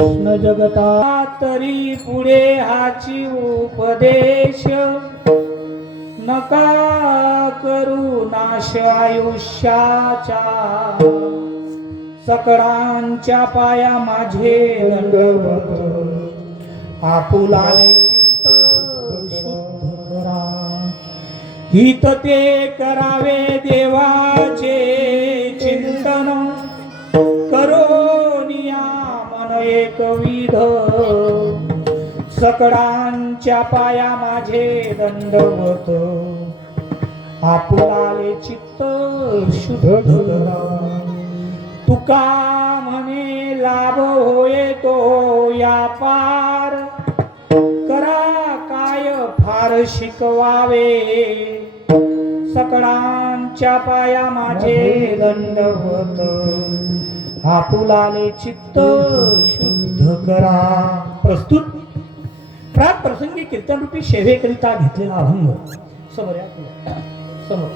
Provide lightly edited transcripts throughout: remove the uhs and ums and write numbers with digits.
कृष्ण जगता तरी पुढे हाची उपदेश नका करू नाश आयुष्याचा सकळांच्या पाया माझे दंडवत आपुलाले चित्त शुद्ध करा हित ते करावे देवाचे चिंतन करोनिया मन एकविध सकळांच्या पाया माझे दंडवत आपुलाले चित्त शुद्ध करा तुका म्हणे लाभ होय तो या पार करा काय फार शिकवावे सकळांच्या पाया माझे दंडवत आपुलाले चित्त शुद्ध करा. प्रस्तुत प्राक प्रसंगी कीर्तन रूपी सेवेकरिता घेतलेला अभंग समोर या समोर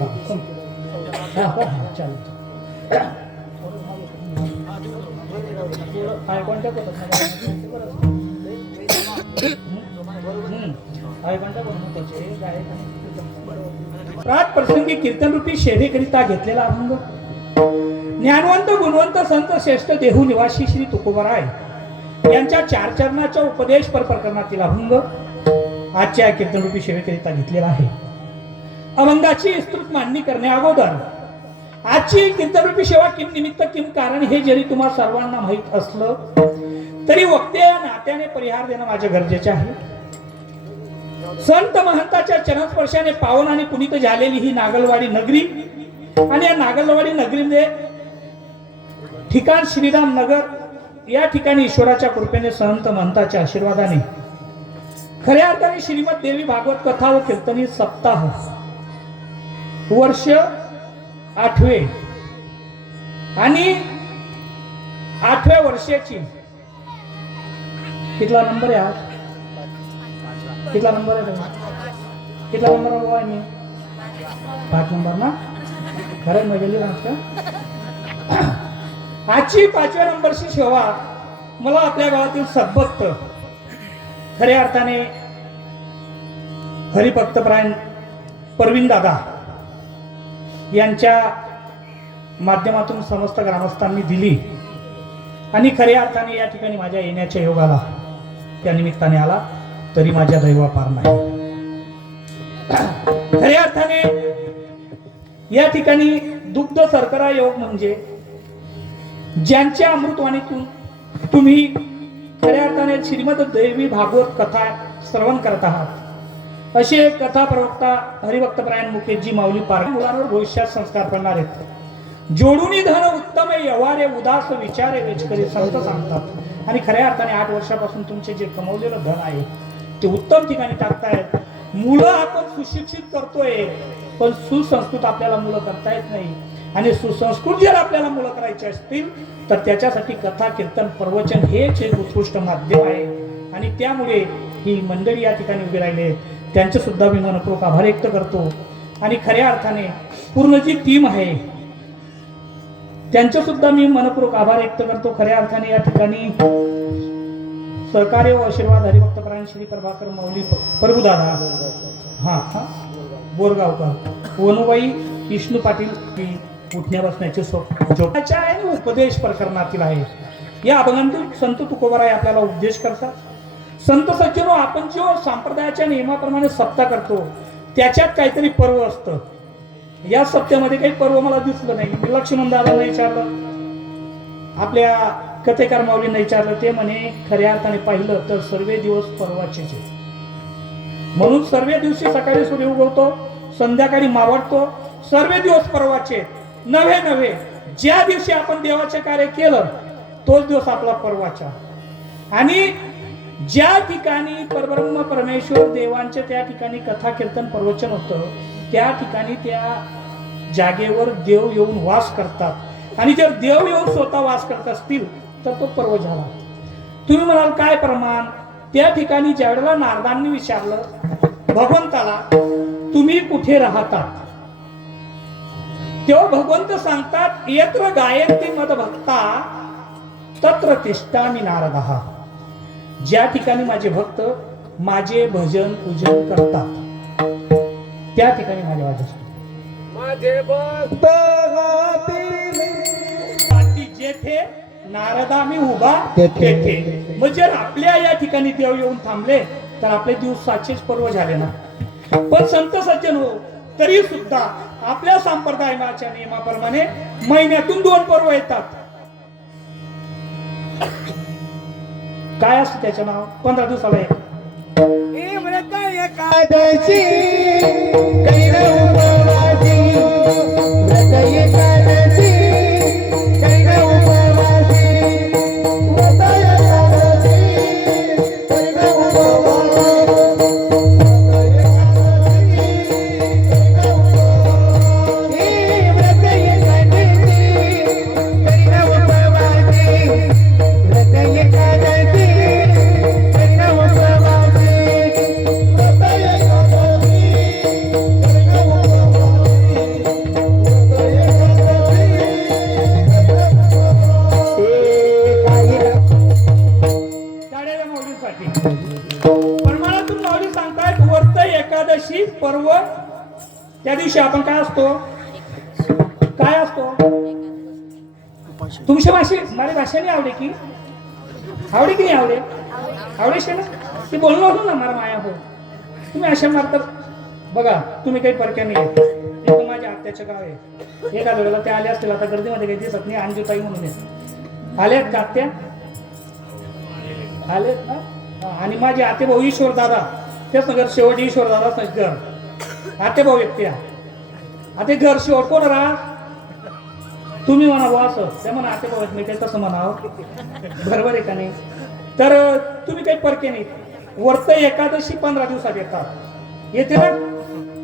प्राक प्रसंगी कीर्तन रूपी सेवेकरिता घेतलेला अभंग ज्ञानवंत गुणवंत संत श्रेष्ठ देहू निवासी श्री तुकोबराय यांच्या चार चरणाच्या उपदेश पर प्रकरणातील अभंग आजच्या कीर्तन रूपी सेवेकरिता घेतलेला आहे. अभंगाची विस्तृत मांडणी करण्या अगोदर आजची कीर्तन रूपी सेवा किम निमित्त किम कारण हे जरी तुम्हा सर्वांना माहीत असलं तरी वक्ते या नात्याने परिहार देणं माझे गरजेचे आहे. संत महंताच्या चरणस्पर्शाने पावन आणि पुनीत झालेली ही नागलवाडी नगरी आणि या नागलवाडी नगरीमध्ये ठिकाण श्रीराम नगर या ठिकाणी ईश्वराच्या कृपेने संत महंताच्या आशीर्वादाने खऱ्या अर्थाने श्रीमद देवी भागवत कथा व कीर्तनी सप्ताह वर्ष 8वे आणि 8व्या वर्षाची कितला नंबर आहे आज कितला नंबर आहे कितला नंबर आहे मी 5 नंबर ना खरं मजेली आजची 5व्या नंबरची सेवा मला आपल्या गावातील सद्भक्त खऱ्या अर्थाने हरिभक्तपरायण परवीन दादा यांच्या माध्यमातून समस्त ग्रामस्थांनी दिली आणि खऱ्या अर्थाने या ठिकाणी माझ्या येण्याच्या योगाला त्या निमित्ताने आला तरी माझ्या दैवापार नाही. खऱ्या अर्थाने या ठिकाणी दुग्ध शर्करा योग म्हणजे ज्यांच्या अमृतवाणीतून तुम्ही खऱ्या अर्थाने श्रीमद देवी भागवत कथा श्रवण करत आहात असे कथा प्रवक्ता हरिभक्तपरायण मुकेशजी माऊली पार मुलांवर भविष्यात संस्कार करणार आहेत. जोडूनी धन उत्तम व्यवहारे उदास विचारे वेचकरी संत सांगतात आणि खऱ्या अर्थाने 8 वर्षापासून तुमचे जे कमवलेलं धन आहे ते उत्तम ठिकाणी टाकतायत. मुलं आपण सुशिक्षित करतोय पण सुसंस्कृत आपल्याला मुलं करता येत नाही आणि सुसंस्कृत जर आपल्याला मुलं करायची असतील तर त्याच्यासाठी कथा कीर्तन प्रवचन हेच एक उत्कृष्ट माध्यम आहे आणि त्यामुळे ही मंडळी या ठिकाणी उभी राहिले त्यांचे सुद्धा मी मनपूर्वक आभार व्यक्त करतो आणि खऱ्या अर्थाने पूर्ण जी टीम आहे त्यांचे सुद्धा मी मनपूर्वक आभार व्यक्त करतो. खऱ्या अर्थाने या ठिकाणी सहकार्य व आशीर्वाद हरिभक्तपरायण श्री प्रभाकर माऊली प्रभुदादा बोरगावकर वनुबाई विष्णू पाटील उठण्या बसण्याचे जोपाच्या आणि उपदेश प्रकरणातील आहे. या अभंगातील संत तुकोबराय आपल्याला उपदेश करतात. संत सज्जनो आपण जो संप्रदायाच्या नियमाप्रमाणे सप्ताह करतो त्याच्यात काहीतरी पर्व असतं. या सप्त्यामध्ये काही पर्व मला दिसलं नाही. लक्ष्मण दादांना विचारलं आपल्या कथेकार माऊलींना विचारलं ते म्हणे खऱ्या अर्थाने पाहिलं तर सर्व दिवस पर्वाचेच म्हणून सर्व दिवशी सकाळी सूर्य उगवतो संध्याकाळी मावळतो सर्व दिवस पर्वाचे नव्हे ज्या दिवशी आपण देवाचे कार्य केलं तोच दिवस आपला पर्वाचा आणि ज्या ठिकाणी परब्रह्म परमेश्वर देवांचे त्या ठिकाणी कथा कीर्तन प्रवचन होतं त्या ठिकाणी त्या जागेवर देव येऊन वास करतात आणि जर देव येऊन स्वतः वास करत असतील तर तो पर्व झाला. तुम्ही म्हणाल काय प्रमाण त्या ठिकाणी ज्यावेळेला नारदांनी विचारलं भगवंताला तुम्ही कुठे राहता तेव्हा भगवंत सांगतात यत्र गायन्ति मद भक्ता तत्र तिष्ठामि नारदः. ज्या ठिकाणी माझे भक्त माझे भजन पूजन करतात त्या ठिकाणी माझे वाजत माझे भक्त जेथे नारदा मी उभा तेथे. मग जर आपल्या या ठिकाणी देव येऊन थांबले तर आपले दिवसाचेच पर्व झाले ना. पण संत सज्जन हो, तरी सुद्धा आपल्या संप्रदायाच्या नियमाप्रमाणे महिन्यातून 2 पर्व येतात. काय असतं त्याचं नाव? 15 दिवसाला एक. एकादशी कैर उपवासी व्रत एकादशी कैर उपवासी व्रत एकादशी कैर परमाणातून माऊली सांगतायत व्रत एकादशी पर्व. त्या दिवशी आपण काय असतो? काय असतो? तुमच्या माझ्या भाषेने आवडे की आवडे की नाही आवडे? आवडेशे ना. ते बोलणं होतं ना मला माया हो. तुम्ही अशा मारतात बघा. तुम्ही काही परक्या नाही आहेत. माझ्या आत्याचं गाव आहे. एका वेळेला ते आले असतील. आता गर्दीमध्ये काही दिसत नाही. अंजुताई म्हणून आहे. आल्यात का आत्या? आलेत ना. आणि माझे आते भाऊ ईश्वर दादा तेच नगर शेवट ईश्वर दादा घर आते भाऊ व्यक्ती आता घर शेवट कोण राहा तुम्ही म्हणावं असं ते म्हणा आते भाऊ मी काही तसं म्हणावं बरोबर आहे का नाही. तर तुम्ही काही परके नाही. व्रत एकादशी 15 दिवसात येतात येते ना.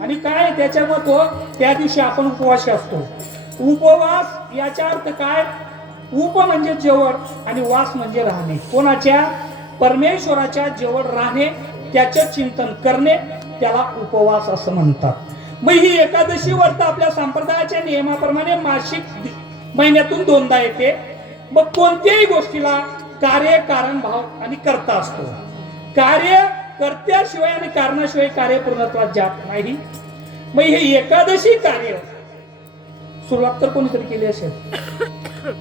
आणि काय त्याच्या महत्व? त्या दिवशी आपण उपवासी असतो. उपवास याचा अर्थ काय? उप म्हणजे जवळ आणि वास म्हणजे राहणे. कोणाच्या? परमेश्वराच्या जवळ राहणे, त्याचे चिंतन करणे, त्याला उपवास असं म्हणतात. मग ही एकादशी व्रत आपल्या संप्रदायाच्या नियमाप्रमाणे मासिक महिन्यातून 2दा येते. मग कोणत्याही गोष्टीला कार्य कारण भाव आणि कर्ता असतो. कार्य कर्त्याशिवाय आणि कारणाशिवाय कार्य पूर्णत्वात जात नाही. मग हे एकादशी कार्य सुरुवात तर कोणीतरी केली असेल.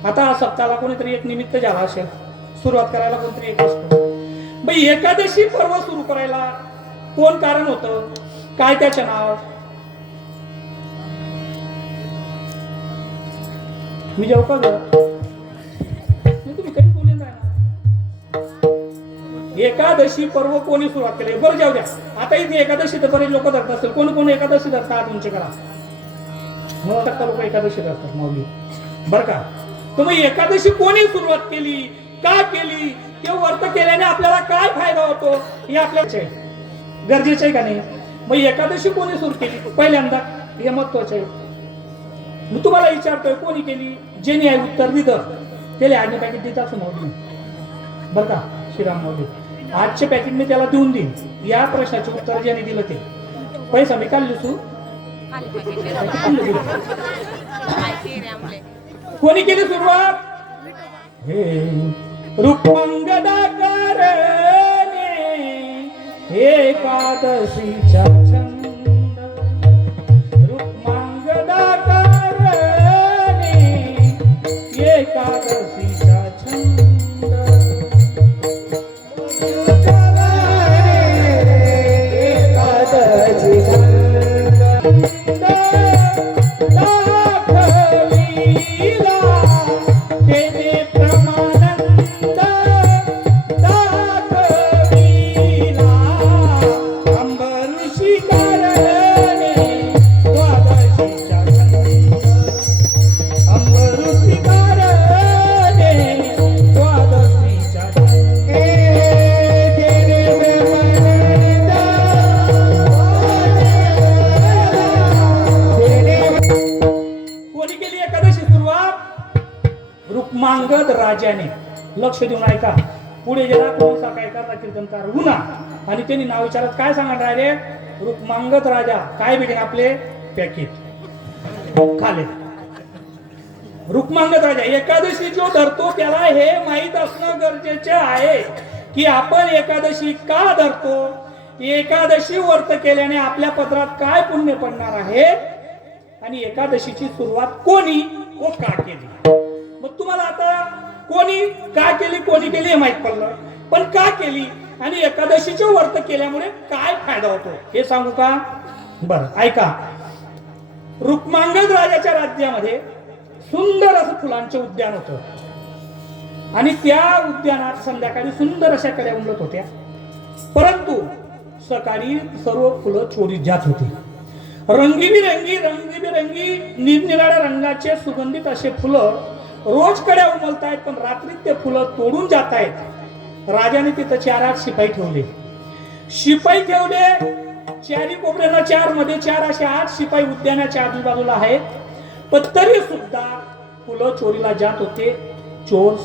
आता सप्ताहाला कोणीतरी एक निमित्त झाला असेल. सुरुवात करायला कोणतरी एक असतो. मग एकादशी पर्व सुरू करायला कोण कारण होतं? काय त्याचं नाव? मी जाऊ का ग? तुम्ही काही बोलले नाही. एकादशी पर्व कोणी सुरुवात केली? बरं जाऊ द्या. आता इथे एकादशी तर बरेच लोक धरत असतील. कोण कोण एकादशी धरतात तुमच्या करा? मला टक्का लोक एकादशी धरतात माऊली बरं का. तर मग एकादशी कोणी सुरुवात केली? का केली? ते व्रत केल्याने आपल्याला काय फायदा होतो हे आपल्याला गरजेचं आहे का नाही. मग एकादशी कोणी सुरू केली पहिल्यांदा हे महत्वाचं आहे. मी तुम्हाला विचारतोय कोणी केली? ज्याने आहे उत्तर दिलं त्याला आजचे पॅकेट देत असं माऊली बरं का. श्रीराम माऊली आजचे पॅकेट मी त्याला देऊन देईन. या प्रश्नाचे उत्तर ज्याने दिलं ते पैसा मी काढली तू कोणी केली सुरुवात? हे रुक्मांगदा करणे एकादशीचा छंद. रुक्मांगदा करणे एकादशीचा छंद. रुक्मांगद राजाने. लक्ष देऊन ऐका. पुढे गेला कोणता काय करता कीर्तनकार उन्हा आणि त्यांनी नाव विचारत काय सांगा डायरेक्ट रुक्मांगद राजा काय भेटेल आपले पॅकेट खाले. रुक्मांगद राजा एकादशी जो धरतो त्याला हे माहीत असणं गरजेचे आहे की आपण एकादशी का धरतो, एकादशी व्रत केल्याने आपल्या पदरात काय पुण्य पडणार आहे आणि एकादशीची सुरुवात कोणी व का केली. मग तुम्हाला आता कोणी का केली कोणी केली हे माहित पडलं, पण का केली आणि एकादशीचे व्रत केल्यामुळे काय फायदा होतो हे सांगू का. बरं ऐका. रुक्मांगद राजाच्या राज्यामध्ये सुंदर असं फुलांचे उद्यान होतं आणि त्या उद्यानात संध्याकाळी सुंदर अशा कड्या उमलत होत्या, परंतु सकाळी सर्व फुलं चोरीत जात होती. रंगीबिरंगी निरनिराळ्या रंगाचे सुगंधित असे फुलं रोज कड्या उमलतायत, पण रात्री ते फुलं तोडून जात आहेत. राजाने तिथं 4-8 शिपाई ठेवले. चारी कोपऱ्याला 4 मध्ये 4 असे 8 शिपाई उद्यानाच्या आजूबाजूला आहेत, पण तरी सुद्धा फुलं चोरीला जात होते. चोर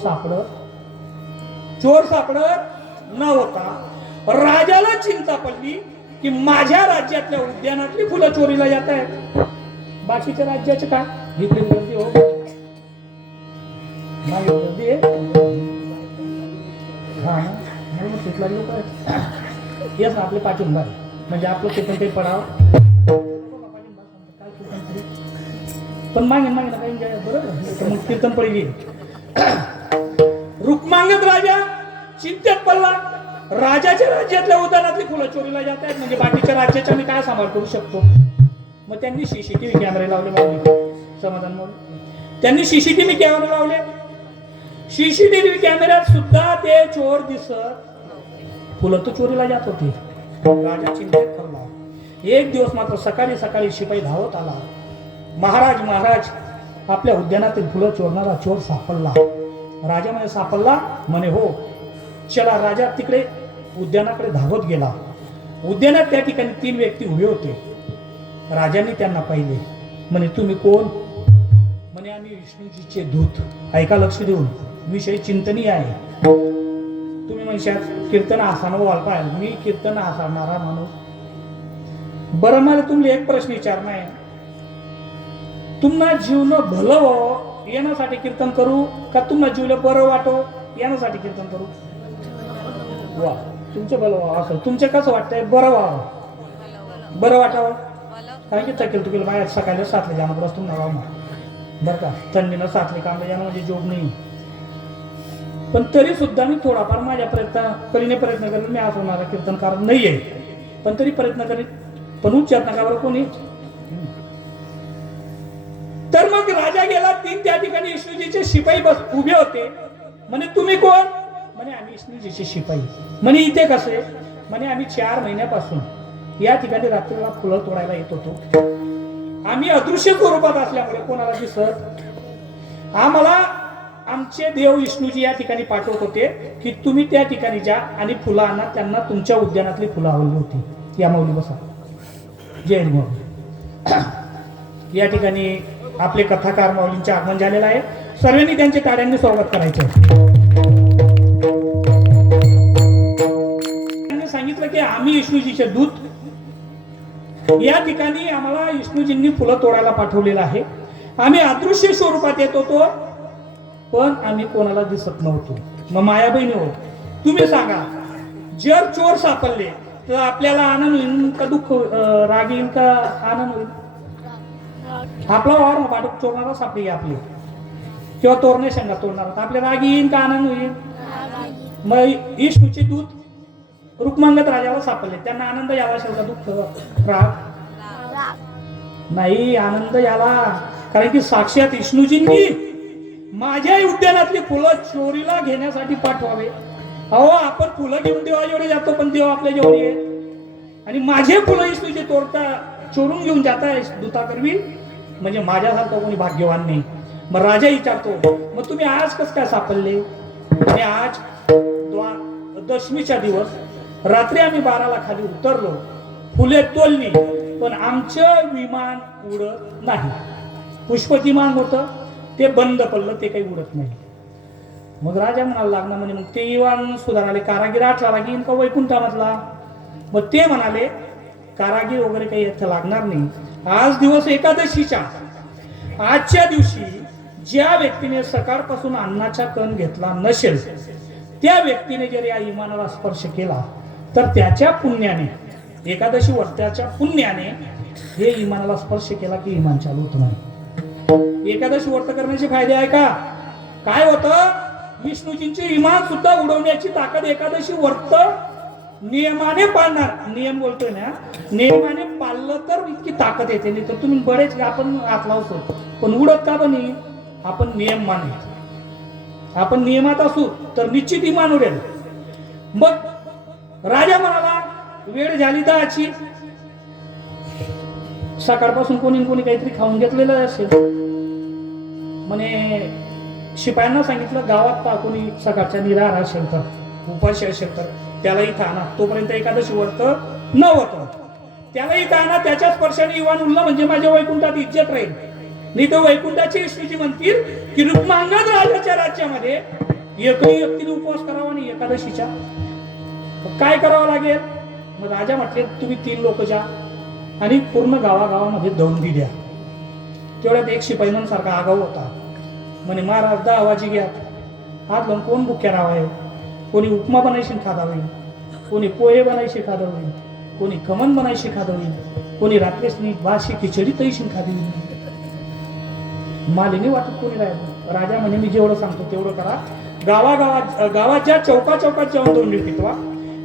सापडत नव्हता. राजाला चिंता पडली की माझ्या राज्यातल्या उद्यानातली फुलं चोरीला जात आहेत, बाकीच्या राज्याचे काय. इकडे गर्दी हो, मागे गर्दी आहे. हा मग तिथला लोक आहे येस आपले पाठवून बाय म्हणजे आपलं ते पण काही पडावं पण मागे ना काही बरोबर. मग कीर्तन पडली. रुक्मांगद राजा चिंतेत पडला. राजाच्या राज्यातल्या उद्यानातली फुलं चोरीला जात आहेत, म्हणजे बाकीच्या राज्याचा मी काय सांभाळ करू शकतो. मग त्यांनी सीसीटीव्ही कॅमेरे लावले. समाधान म्हणून त्यांनी सीसीटीव्ही कॅमेरे लावले. सीसीटीव्ही कॅमेऱ्यात सुद्धा ते चोर दिसत, फुलं तर चोरीला जात होती. राजा चिंतेत पडला. एक दिवस मात्र सकाळी शिपाई धावत आला. महाराज आपल्या उद्यानातील फुलं चोरणारा चोर सापडला. राजा म्हणे सापडला म्हणे हो. चला. राजा तिकडे उद्यानाकडे धावत गेला. उद्यानात त्या ठिकाणी 3 व्यक्ती उभे होते. राजांनी त्यांना पाहिले. म्हणे तुम्ही कोण. म्हणे आम्ही विष्णूजीचे दूत. ऐका लक्ष देऊन, विषय चिंतनीय आहे. तुम्ही म्हणशात कीर्तन आसानं वालपाय, मी कीर्तन आसारणारा माणूस. बरं मला तुम्ही एक प्रश्न विचारणार आहे. तुम्हाला जीवन भलं व्हावं येण्यासाठी कीर्तन करू का तुम्हाला जीवलं बरं वाटो येण्यासाठी कीर्तन करू. वा तुमचं भलं व्हावं असं तुमचं कसं वाटतंय. बरं व्हावं बरं वाटावं. काय की थकेल तुकेल बाहेर सकाळी 7ला जाणं बस तुम्हाला बरं का. थंडीनं 7ला काम जाणं म्हणजे जोग नाही, पण तरी सुद्धा मी थोडाफार माझ्या प्रयत्न करेन. मी असं होणारा कीर्तनकार नाही आहे, पण तरी प्रयत्न करीन. पण उच्चार नका कोणी. तर मग राजा गेला. 3 त्या ठिकाणी विष्णूजीचे शिपाई उभे होते. म्हणे तुम्ही कोण. म्हणे आम्ही विष्णूजीचे शिपाई. म्हणे इथे कसे. म्हणे आम्ही 4 महिन्यापासून या ठिकाणी रात्रीला फुलं तोडायला येत होतो. आम्ही अदृश्य स्वरूपात असल्यामुळे कोणाला दिसत आम्हाला आमचे देव विष्णूजी या ठिकाणी पाठवत होते की तुम्ही त्या ठिकाणी जा आणि फुलं आणा. त्यांना तुमच्या उद्यानातली फुलं आवडली होती. या माऊली बसा. जय माऊली. या ठिकाणी आपले कथाकार माऊलींचे आगमन झालेलं आहे. सर्वांनी त्यांचे टाळ्यांनी स्वागत करायचे. त्यांनी सांगितलं की आम्ही विष्णूजीचे दूत. या ठिकाणी आम्हाला विष्णूजींनी फुलं तोडायला पाठवलेलं आहे. आम्ही अदृश्य स्वरूपात येत होतो, पण आम्ही कोणाला दिसत नव्हतो. मग मायाबहिणी हो, तुम्ही सांगा जर चोर सापडले तर आपल्याला आनंद होईल का दुःख, राग येईल का आनंद होईल. आपला वावर पाठक चोरणारा सापडी आपली किंवा तोरणे शेंगा तोडणारा आपल्या राग येईल का आनंद होईल. मग विष्णूचे दूत रुक्मांगद राजाला सापडले. त्यांना आनंद याला असेल का दुःख राग नाही. आनंद याला, कारण की साक्षात विष्णूजींनी माझ्या उद्यानातली फुलं चोरीला घेण्यासाठी पाठवावे. अहो आपण फुलं घेऊन देवाजेवढे जातो, पण देव आपल्या जेवढी आहे आणि माझे फुलं विष्णूजी चोरून घेऊन जाताय दूताकरवी, म्हणजे माझ्यासारखं कोणी भाग्यवान नाही. मग राजा विचारतो मग तुम्ही आज कसं काय सापडले. आणि आज दशमीच्या दिवस रात्री आम्ही 12ला खाली उतरलो, फुले तोडली, पण आमचं विमान उडत नाही. पुष्पक विमान होतं ते बंद पडलं, ते काही उडत नाही. मग राजा म्हणाला लागला म्हणे मग ते विमान सुधारले कारागीर 8ला घेईन का वैकुंठामधला. मग ते म्हणाले कारागीर वगैरे काही इथं लागणार नाही. आज दिवस एकादशीचा, आजच्या दिवशी ज्या व्यक्तीने सकाळपासून अन्नाचा कण घेतला नसेल त्या व्यक्तीने जर या इमानाला स्पर्श केला तर त्याच्या पुण्याने, एकादशी व्रताच्या पुण्याने हे इमानाला स्पर्श केला की इमान चालू होत नाही. एकादशी व्रत करण्याचे फायदे आहे का? काय होतं? विष्णूजींचे इमान सुद्धा उडवण्याची ताकद एकादशी व्रत नियमाने पाळणार, नियम बोलतोय ना, नियमाने पाळलं तर इतकी ताकद येते. नाही तर तुम्ही बरेच आपण हात लावतो पण उडत का बनी? आपण नियम मानतो. आपण नियमात असू तर निश्चित इमान उडेल. मग राजा म्हणाला वेळ झाली 10ची. सकाळपासून कोणी काहीतरी खाऊन घेतलेलं असेल. म्हणे शिपायांना सांगितलं गावात पा कोणी सकाळच्या निराहार असेल तर, उपाशी असेल तर त्याला इथं आणा. तोपर्यंत एकादशी व्रत नव्हतं. त्याला इथं आणा. त्याच्या स्पर्शाने इमान उडलं म्हणजे माझ्या वैकुंठात इज्जत राहील. नाही तर वैकुंठाची विष्णूजी म्हणतील की रुक्मांगद राजाच्या राज्यामध्ये एकही व्यक्तीने उपवास करावा नाही एकादशीच्या. काय करावं लागेल? मग राजा म्हटले तुम्ही 3 लोक जा आणि पूर्ण गावागावामध्ये दौंडी द्या. तेवढ्यात एक शिपाई म्हणून सारखा आगाऊ होता. म्हणे महाराज 10 वाजी घ्या. हात लावून कोण भुक्या राव आहे? कोणी उपमा बनायशी खादा होईल, कोणी पोहे बनायशी खादा होईल, कोणी खमण बनायशी खादा होईल, कोणी रात्रीसनी भाशी खिचडी तैशी खादी होईल. मालिनी वाटत कोणी राहिलं. राजा म्हणे मी जेवढं सांगतो तेवढं करा. गावात ज्या चौकात जाऊन दौंडी पिटवा.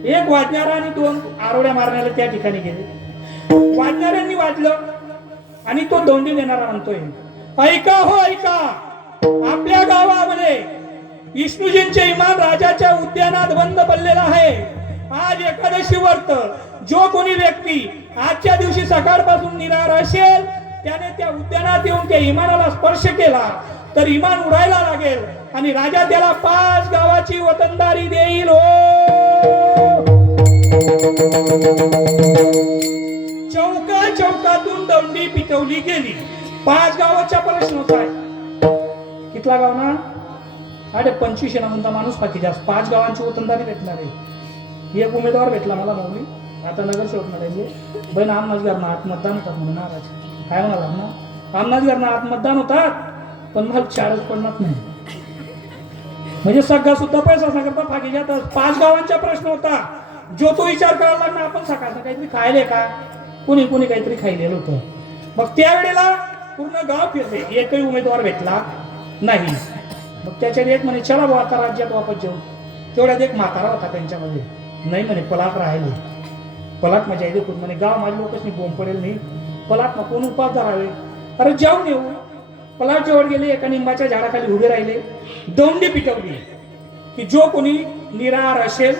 1 वाजणारा आणि 2 आरोड्या मारण्याला त्या ठिकाणी गेले. वाजणाऱ्यांनी वाजलं आणि तो दौंडी देणारा म्हणतोय ऐका हो ऐका, आपल्या गावामध्ये विष्णूजींचे इमान राजाच्या उद्यानात बंद पडलेला आहे. आज एकादशी व्रत. जो कोणी व्यक्ती आजच्या दिवशी सकाळपासून निराहार असेल त्याने त्या उद्यानात येऊन त्या इमानाला स्पर्श केला तर इमान उडायला लागेल आणि राजा त्याला 5 गावाची वतनदारी देईल. हो, चौकातून दौंडी पिटवली गेली. 5 गावाचा प्रश्न होता. कितला गाव ना? 25 ना माणूस बाकी जास्त. 5 गावांची वतनदारी भेटणार आहे. एक उमेदवार भेटला मला माऊली, आता नगरसेवक मिळाले. बहीण आमनाजगारना आत मतदान होतात म्हणून महाराज काय म्हणाला ना, आमनाजगारना आत मतदान होतात पण मला 4च पडणार नाही. म्हणजे सगळा सुद्धा पैसा सांगता फागी जातात. 5 गावांचा प्रश्न होता. जो तो विचार करायला लागला आपण सकाळचं काहीतरी खायले का, कोणी काहीतरी खायलेलं होतं. मग त्यावेळेला पूर्ण गाव फिरले, एकही उमेदवार भेटला नाही. मग त्याच्यात एक म्हणे चला भाऊ आता राज्यात वापस जाऊ. तेवढ्यात एक म्हातारा होता त्यांच्यामध्ये. नाही म्हणे पलाट राहिले. पलाट माझ्या इथे खूप म्हणे गाव माझ्या लोकच बोंब पडेल नाही. पलाट मग कोण उपास धरावे. अरे जाऊन येऊ. पलाट जवळ गेले, एका निंबाच्या झाडाखाली उभे राहिले. दौंडी पिटवली की जो कोणी निराहार असेल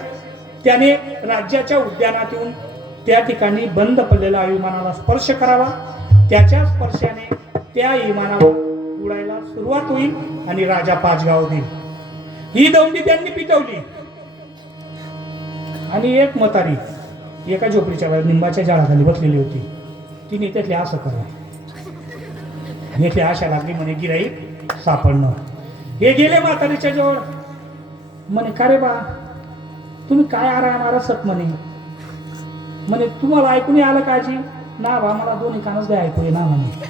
त्याने राज्याच्या उद्यानात येऊन त्या ठिकाणी बंद पडलेल्या विमानाला स्पर्श करावा. त्याच्या स्पर्शाने त्या विमानावर उडायला सुरुवात होईल आणि राजा 5 गाव देईल. ही दौंडी त्यांनी पिटवली. आणि एक म्हातारी एका झोपडीच्या बाहेर निंबाच्या झाडाखाली बसलेली होती. तिने त्यातले असं करा. आशा लागली म्हणे गिराईक सापडणं. हे गेले म्हातारीच्या जवळ. म्हणे का रे बा तुम्ही काय आरा सत म्हणे तुम्हाला ऐकून आलं काजी ना बा, मला 2 कानच द्या ऐकू ना म्हणे.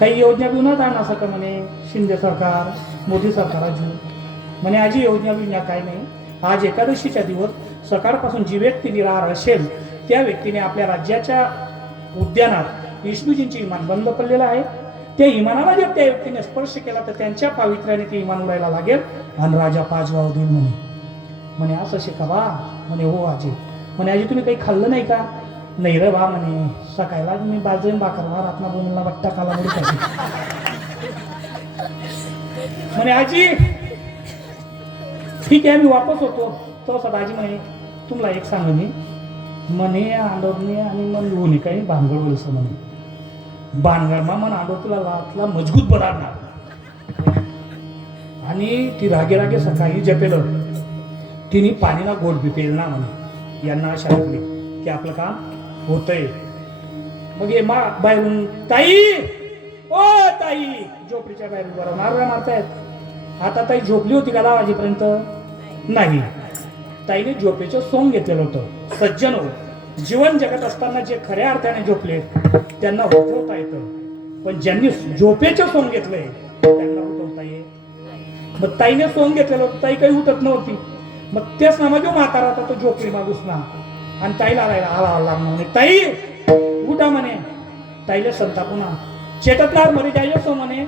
काही योजना बिवनात आणा सका म्हणे. शिंदे सरकार, मोदी सरकार आजी म्हणे आजी योजना काही नाही. आज एकादशीच्या दिवस सकाळपासून जी व्यक्ती निराहार असेल त्या व्यक्तीने आपल्या राज्याच्या उद्यानात विष्णूजींचे इमान बंद पडलेलं आहे. त्या इमानाला जर त्या व्यक्तीने स्पर्श केला तर त्यांच्या पावित्र्याने ते इमान उडायला लागेल आणि राजा 5 गाव देईल म्हणे. असं शिका बा म्हणे. हो आजी. म्हणे आजी तुम्ही काही खाल्लं नाही का? नाही रे बा म्हणे, सकाळला मी बाजरी बाकरवा रातना बोलला बट्टा खाला म्हणे. आजी ठीक आहे मी वापस होतो. तो आजी म्हणे तुम्हाला एक सांग म्हणे आंडोरने आणि मन होणे काही भांगड बोलस म्हणे. भानगडमा मन आंडोर तुला लातला मजबूत बनवणार. आणि ती रागे सकाळी जपेलं. तिने पाणीला गोड बी पेल ना म्हणे. यांना अशा लागली की आपलं काम होतंय. मग हे बाहेरून ताई ओ ताई झोपडीच्या बाहेर उभा राहून आरव्या मारतायत. आता ताई झोपली होती का 10 वाजेपर्यंत? नाही. ताईने झोपेचं सोंग घेतलेलं होतं. सज्जन हो, जीवन जगत असताना जे खऱ्या अर्थाने झोपले त्यांना उठवता येतं, पण ज्यांनी झोपेचं सोंग घेतलंय त्यांना उठवता ये. मग ताईने सोंग घेतलेलं होतं, ताई काही उठत नव्हती. मग तेच ना मग जो म्हातारा होता तो झोपली मागूस ना, आणि ताईला आला म्हणे ताई उठा म्हणे. ताईला संतापू ना चेटतला मध्ये जायचं म्हणे,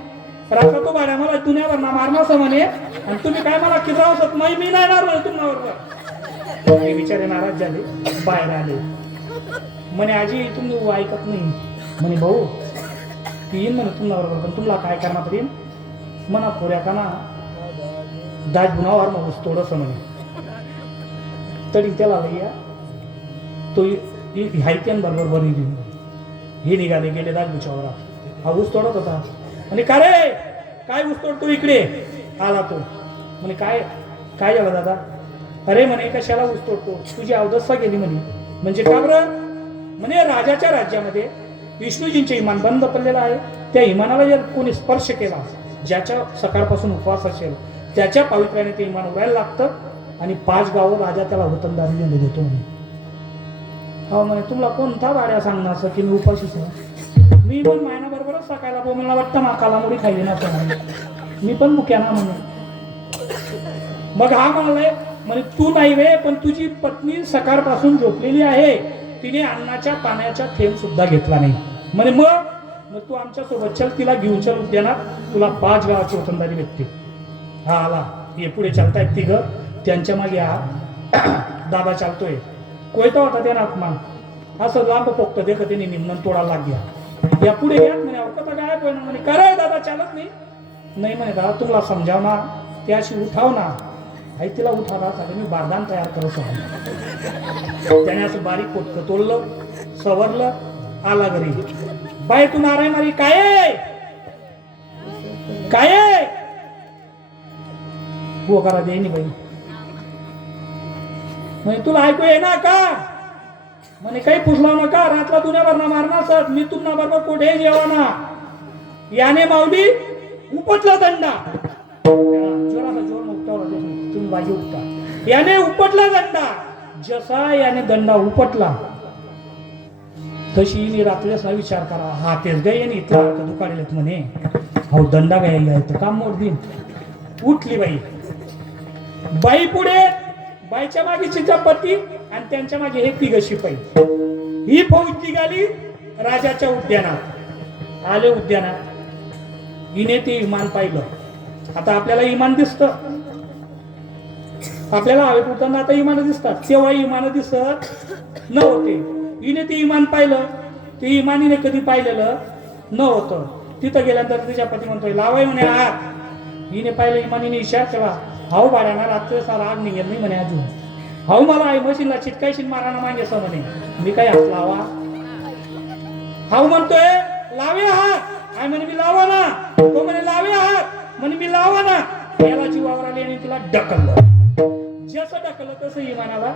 रात्र तो बाऱ्या मला दुनियावर ना मारणार म्हणे, आणि तुम्ही काय मला किरावत नाही, मी नाही येणार म्हणे तुम्हाला. हे बिचारे नाराज झाले, बाहेर आले. म्हणे आजी तुम्ही ऐकत नाही म्हणे, भाऊ ती येईन म्हणे तुम्हाला बरोबर, पण तुम्हाला काय करणार पडेल म्हणा, पुऱ्या का ना दाज गुन्हावर मग थोडस म्हणे. तरी त्याला भैया तो हायत्यान बरोबर बरी हे निघाले गेले दाजबुच्यावर. हा ऊस तोडत होता आणि का रे काय ऊस तोडतो इकडे आला तो. म्हणे काय काय झालं दादा. अरे म्हणे कशाला ऊस तोडतो, तुझी अवदस्ता गेली म्हणे. म्हणजे का बरं. म्हणे राजाच्या राज्यामध्ये विष्णूजींचे इमान बंद पडलेलं आहे. त्या इमानाला जर कोणी स्पर्श केला, ज्याच्या सकाळपासून उपवास असेल त्याच्या पवित्र्याने ते इमान उडायला लागतं, आणि 5 गावं राजा त्याला वतनदारी देणे देतो म्हणे. हो म्हणे तुम्हाला कोणता वाड्या सांगणार असं की मी उपाशीच आहे. मी पण महिनाबरोबरच सकाळला मला वाटतं ना कालामुडी खायली ना म्हणे, मी पण मुक्या ना म्हणे. मग हा म्हणालाय म्हणे तू नाही रे, पण तुझी पत्नी सकाळपासून झोपलेली आहे, तिने अन्नाच्या पाण्याचा थेंब सुद्धा घेतला नाही म्हणे. मग तू आमच्या सोबत चल, तिला घेऊन चल उद्यानात, तुला 5 गावाची वतनदारी भेटते. हा आला, हे पुढे चालतायत तिघ, त्यांच्या मागे हा दादा चालतोय. कोयता होता त्या नातमान असं लांब पोकत देखत त्यांनी निम्न तोडायला लागल्या. या पुढे या म्हणे अवकता काय पण म्हणे काय दादा चालत नाही म्हणे दादा तुम्हाला समजाव ना, त्याशी उठाव ना. आई तिला उठावा चालेल, मी बारदान तयार करत आहे. त्याने असं बारीक पोटकं तोडलं, सवरलं, आला घरी. बाई तू नाराय मारी काय काय गोकारा दे बाई म्हणे तुला ऐकू ये ना का म्हणे काही पुसला नका, रातला दुनियाभर ना मारणार सर, मी तुम्हाला बरोबर कोठे जेवणा. याने माऊली उपटला दंडा, जोराचा जोर मुक्तावला तुम्ही बाजी उपटा. याने उपटला दंडा, जसा याने दंडा उपटला तशी रात्रीचा विचार करा. हा तेच गाय याने इथला दुकाडेल म्हणे, हो दंडा गाय काम मोड दिन. उठली बाई, बाई पुढे, बाईच्या मागे तिचा पती आणि त्यांच्या मागे हे 3 शिपाई. ही फौज निघाली राजाच्या उद्यानात. आले उद्यानात, हिने ते इमान पाहिलं. आता आपल्याला इमान दिसतं, आपल्याला हवे पुरताना आता इमान दिसतात, तेव्हा इमान दिसत नव्हते. हिने ते इमान पाहिलं, ते इमानीने कधी पाहिलेलं नव्हतं. तिथं गेल्यानंतर तिच्या पती म्हणतोय लावाय म्हणे हात. हिने पाहिलं, इमानीने इशारा केला, हाऊ बाळ्याना रात्री सारा आग निघेल नाही म्हणे अजून. हाऊ मला आई मशीनला चिटकायशील माराना मागेस म्हणे, मी काय हात लावा. हाऊ म्हणतोय लावे हात, आई म्हणे मी लावा ना. तो म्हणे लावे हात, म्हणे मी लावा ना. याला जीवावर आली आणि तिला ढकललं. जसं ढकललं तसं इमानाला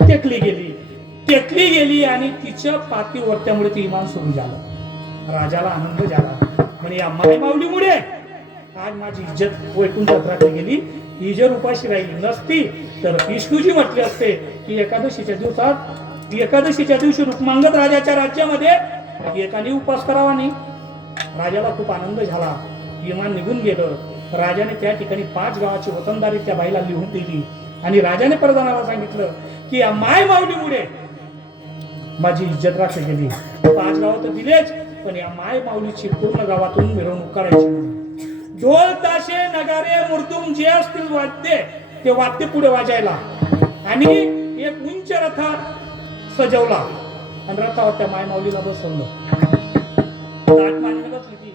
टेकली गेली आणि तिच्या पातीवर त्यामुळे ते इमान सुरू झालं. राजाला आनंद झाला, म्हणे या माऊलीमुळे आज माझी इज्जत वैकुंठात राखली गेली. ही जर उपाशी राहिली नसती तर विष्णूजी म्हटले असते की एकादशीच्या दिवशी रुक्मांगद राजाच्या राज्यामध्ये एकाने उपास करावा नाही. राजाला खूप आनंद झाला, इमान निघून गेलं. राजाने त्या ठिकाणी 5 गावाची वतनदारी त्या बाईला लिहून दिली आणि राजाने प्रधानाला सांगितलं की या माय माऊलीमुळे माझी इज्जत राखली गेली. 5 गाव तर दिलेच, पण या माय माऊलीची पूर्ण गावातून मिरवणूक करायची. ढोल ताशे नगारे मुर्दुम जे असतील वाद्य ते वाद्य पुढे वाजायला, आणि एक उंच रथात सजवला आणि रथावर त्या माय माऊलीला बसवलं. बसली ती,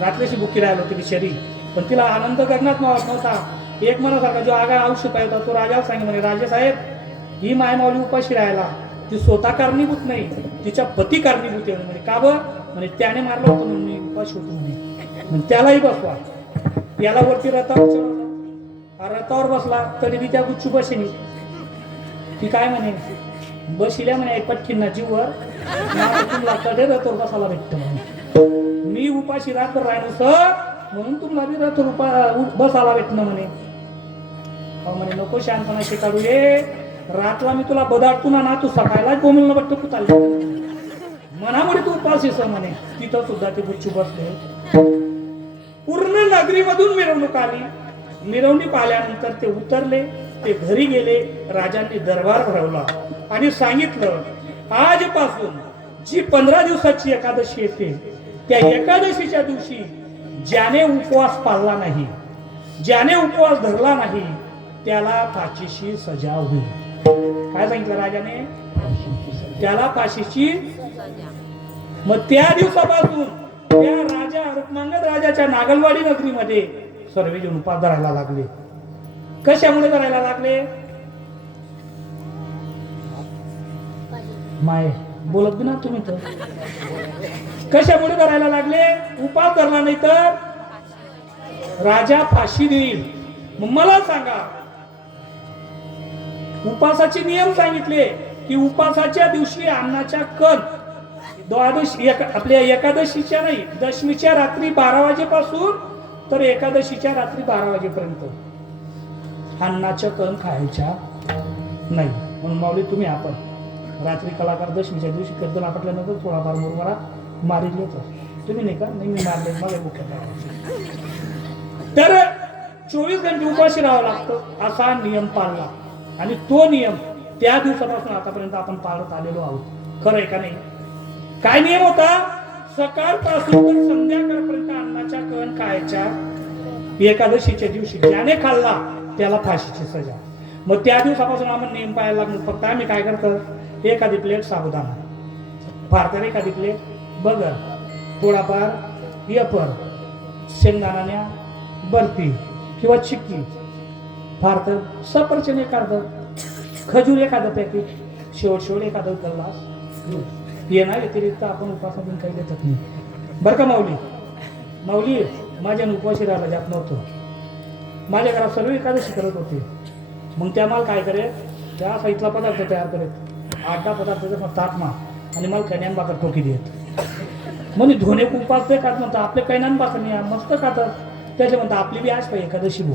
रात्रीची बुकी राहिली होती बिचारी, पण तिला आनंद करण्यात नव्हता. एक मनासारखा जो आगा औषध पाहिजे होता तो राजाला सांगे म्हणे राजे साहेब ही माय माऊली उपाशी राहायला, ती स्वतः कारणीभूत नाही, तिच्या पती कारणीभूत आहे म्हणे. का बरं म्हणे त्याने मारलं होतं म्हणून मी उपाशी होतो म्हणे. त्यालाही बसवा. याला वरती रथावर चढवला, रथावर बसला तरी बी त्या गुच्चू बसेनी. ती काय म्हणे बसिल्या म्हणे पटकींना जीवर तुम्हाला कडे रथावर बसायला भेटतं म्हणे. मी उपाशी रात्र राहिलो सर म्हणून तुम्हाला बी रथावर बसायला भेटणं म्हणे. म्हणे नको शांतपणा शिकारू ये, रातला मी तुला बदाडतो ना, तू सकाळला गोमिलनं बट्ट कुताल मनामुळे तू उपास येस म्हणे. तिथं सुद्धा ते गुच्चू बसले. पूर्ण नगरीमधून मिरवणूक आली. मिरवणूक आल्यानंतर ते उतरले, ते घरी गेले. राजांनी दरबार भरवला आणि सांगितलं, आजपासून जी 15 दिवसाची एकादशी येते, त्या एकादशीच्या दिवशी ज्याने उपवास पाळला नाही, ज्याने उपवास धरला नाही, त्याला फाशीची सजा होईल. काय सांगितलं राजाने? त्याला फाशीची. मग त्या दिवसापासून त्या राजा रुक्मांगद राजाच्या नागलवाडी नगरीमध्ये सर्वजण उपवास धरायला लागले. कशामुळे धरायला लागले? माय बोलत बी ना तुम्ही तर. कशामुळे धरायला लागले? उपवास धरला नाही तर राजा फाशी देईल. मग मला सांगा, उपासाचे नियम सांगितले की उपासाच्या दिवशी अन्नाच्या कण द्वादशी आपल्या एकादशीच्या नाही, दशमीच्या रात्री 12 वाजेपासून तर एकादशीच्या रात्री 12 वाजेपर्यंत अन्नाच्या कण खायच्या नाही. म्हणून माऊली तुम्ही आपण रात्री कलाकार दशमीच्या दिवशी कीर्तन आपटल्यानंतर थोडाफार मुरमारा मारील येतो. तुम्ही नाही का? नाही, मी मारले मला मुख्य. तर 24 घंटे उपाशी राहावं लागतं असा नियम पाळला. आणि तो नियम त्या दिवसापासून आतापर्यंत आपण पाळत आलेलो आहोत. खरं आहे का नाही? काय नियम होता? सकाळपासून तर संध्याकाळपर्यंत अन्नाच्या कण खायच्या. एकादशीच्या दिवशी ज्याने खाल्ला त्याला फाशीची सजा. मग त्या दिवसापासून आपण नियम पाळायला लागलो. फक्त आम्ही काय करतो? एखादी प्लेट साबुदाणा, फार तर एखादी प्लेट बगर, थोडाफार वेफर, शेंगदाणा बर्फी किंवा चिक्की, फार तर सफरचंद एखादं, खजूर एखादं पॅकेट, शेवट एखादं ग्लास येणार. व्यतिरिक्त आपण उपासातून काही देतात नाही बरं का माऊली. माऊली माझ्या उपवाशी राहायला जात नव्हतं. माझ्या घरात सर्व एकादशी करत होते. मग त्या मला काय करे, त्या साईडला पदार्थ तयार करत, 8-10 पदार्थ ताट मा आणि मला कैन्यान बाकर टोकी देत. म्हणजे धोने उपास ते खात म्हणतात, आपले कैनान बाकर नाही मस्त खातात. त्याच्या म्हणतात आपली बी आज पाहिजे एकादशी भो.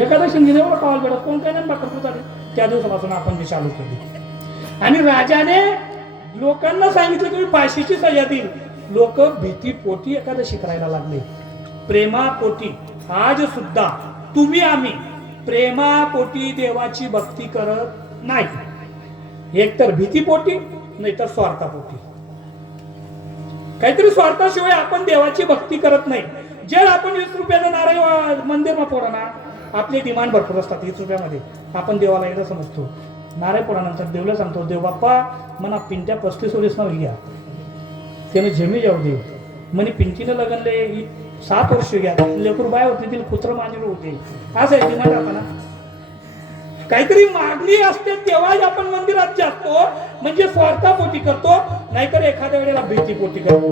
एकादशी एवढं पावाल भेटत कोण कैनान बाकर पुरतात. त्या दिवसापासून आपण ती चालू केली. आणि राजाने लोकांना सांगितलं तुम्ही फाशीची सजा देईल. लोक भीतीपोटी एकादशी करायला लागले, प्रेमापोटी. आज सुद्धा तुम्ही आम्ही प्रेमापोटी देवाची भक्ती करत नाही. एक तर भीतीपोटी, नाही तर स्वार्थापोटी. काहीतरी स्वार्थाशिवाय आपण देवाची भक्ती करत नाही. जर आपण 20 रुपयाचं नारळ मंदिरमा फोडा ना, आपले डिमांड भरपूर असतात 20 रुपयामध्ये. आपण देवाला एकदा समजतो. नारळ फोडानंतर देवला सांगतो, देव बाप्पा मना पिंट्या 35 वर्ष नाव घ्या, त्याने जमी जाऊ दे म्हणे. पिंटीनं लग्नले 7 वर्ष घ्या, लेकरू बाय होते तिला कुत्र मांजर होते. असं आहे डिमांड आपण. काहीतरी मागणी असते तेव्हाच आपण मंदिरात जातो. म्हणजे स्वार्थापोटी करतो, नाहीतर एखाद्या वेळेला भीतीपोटी करतो.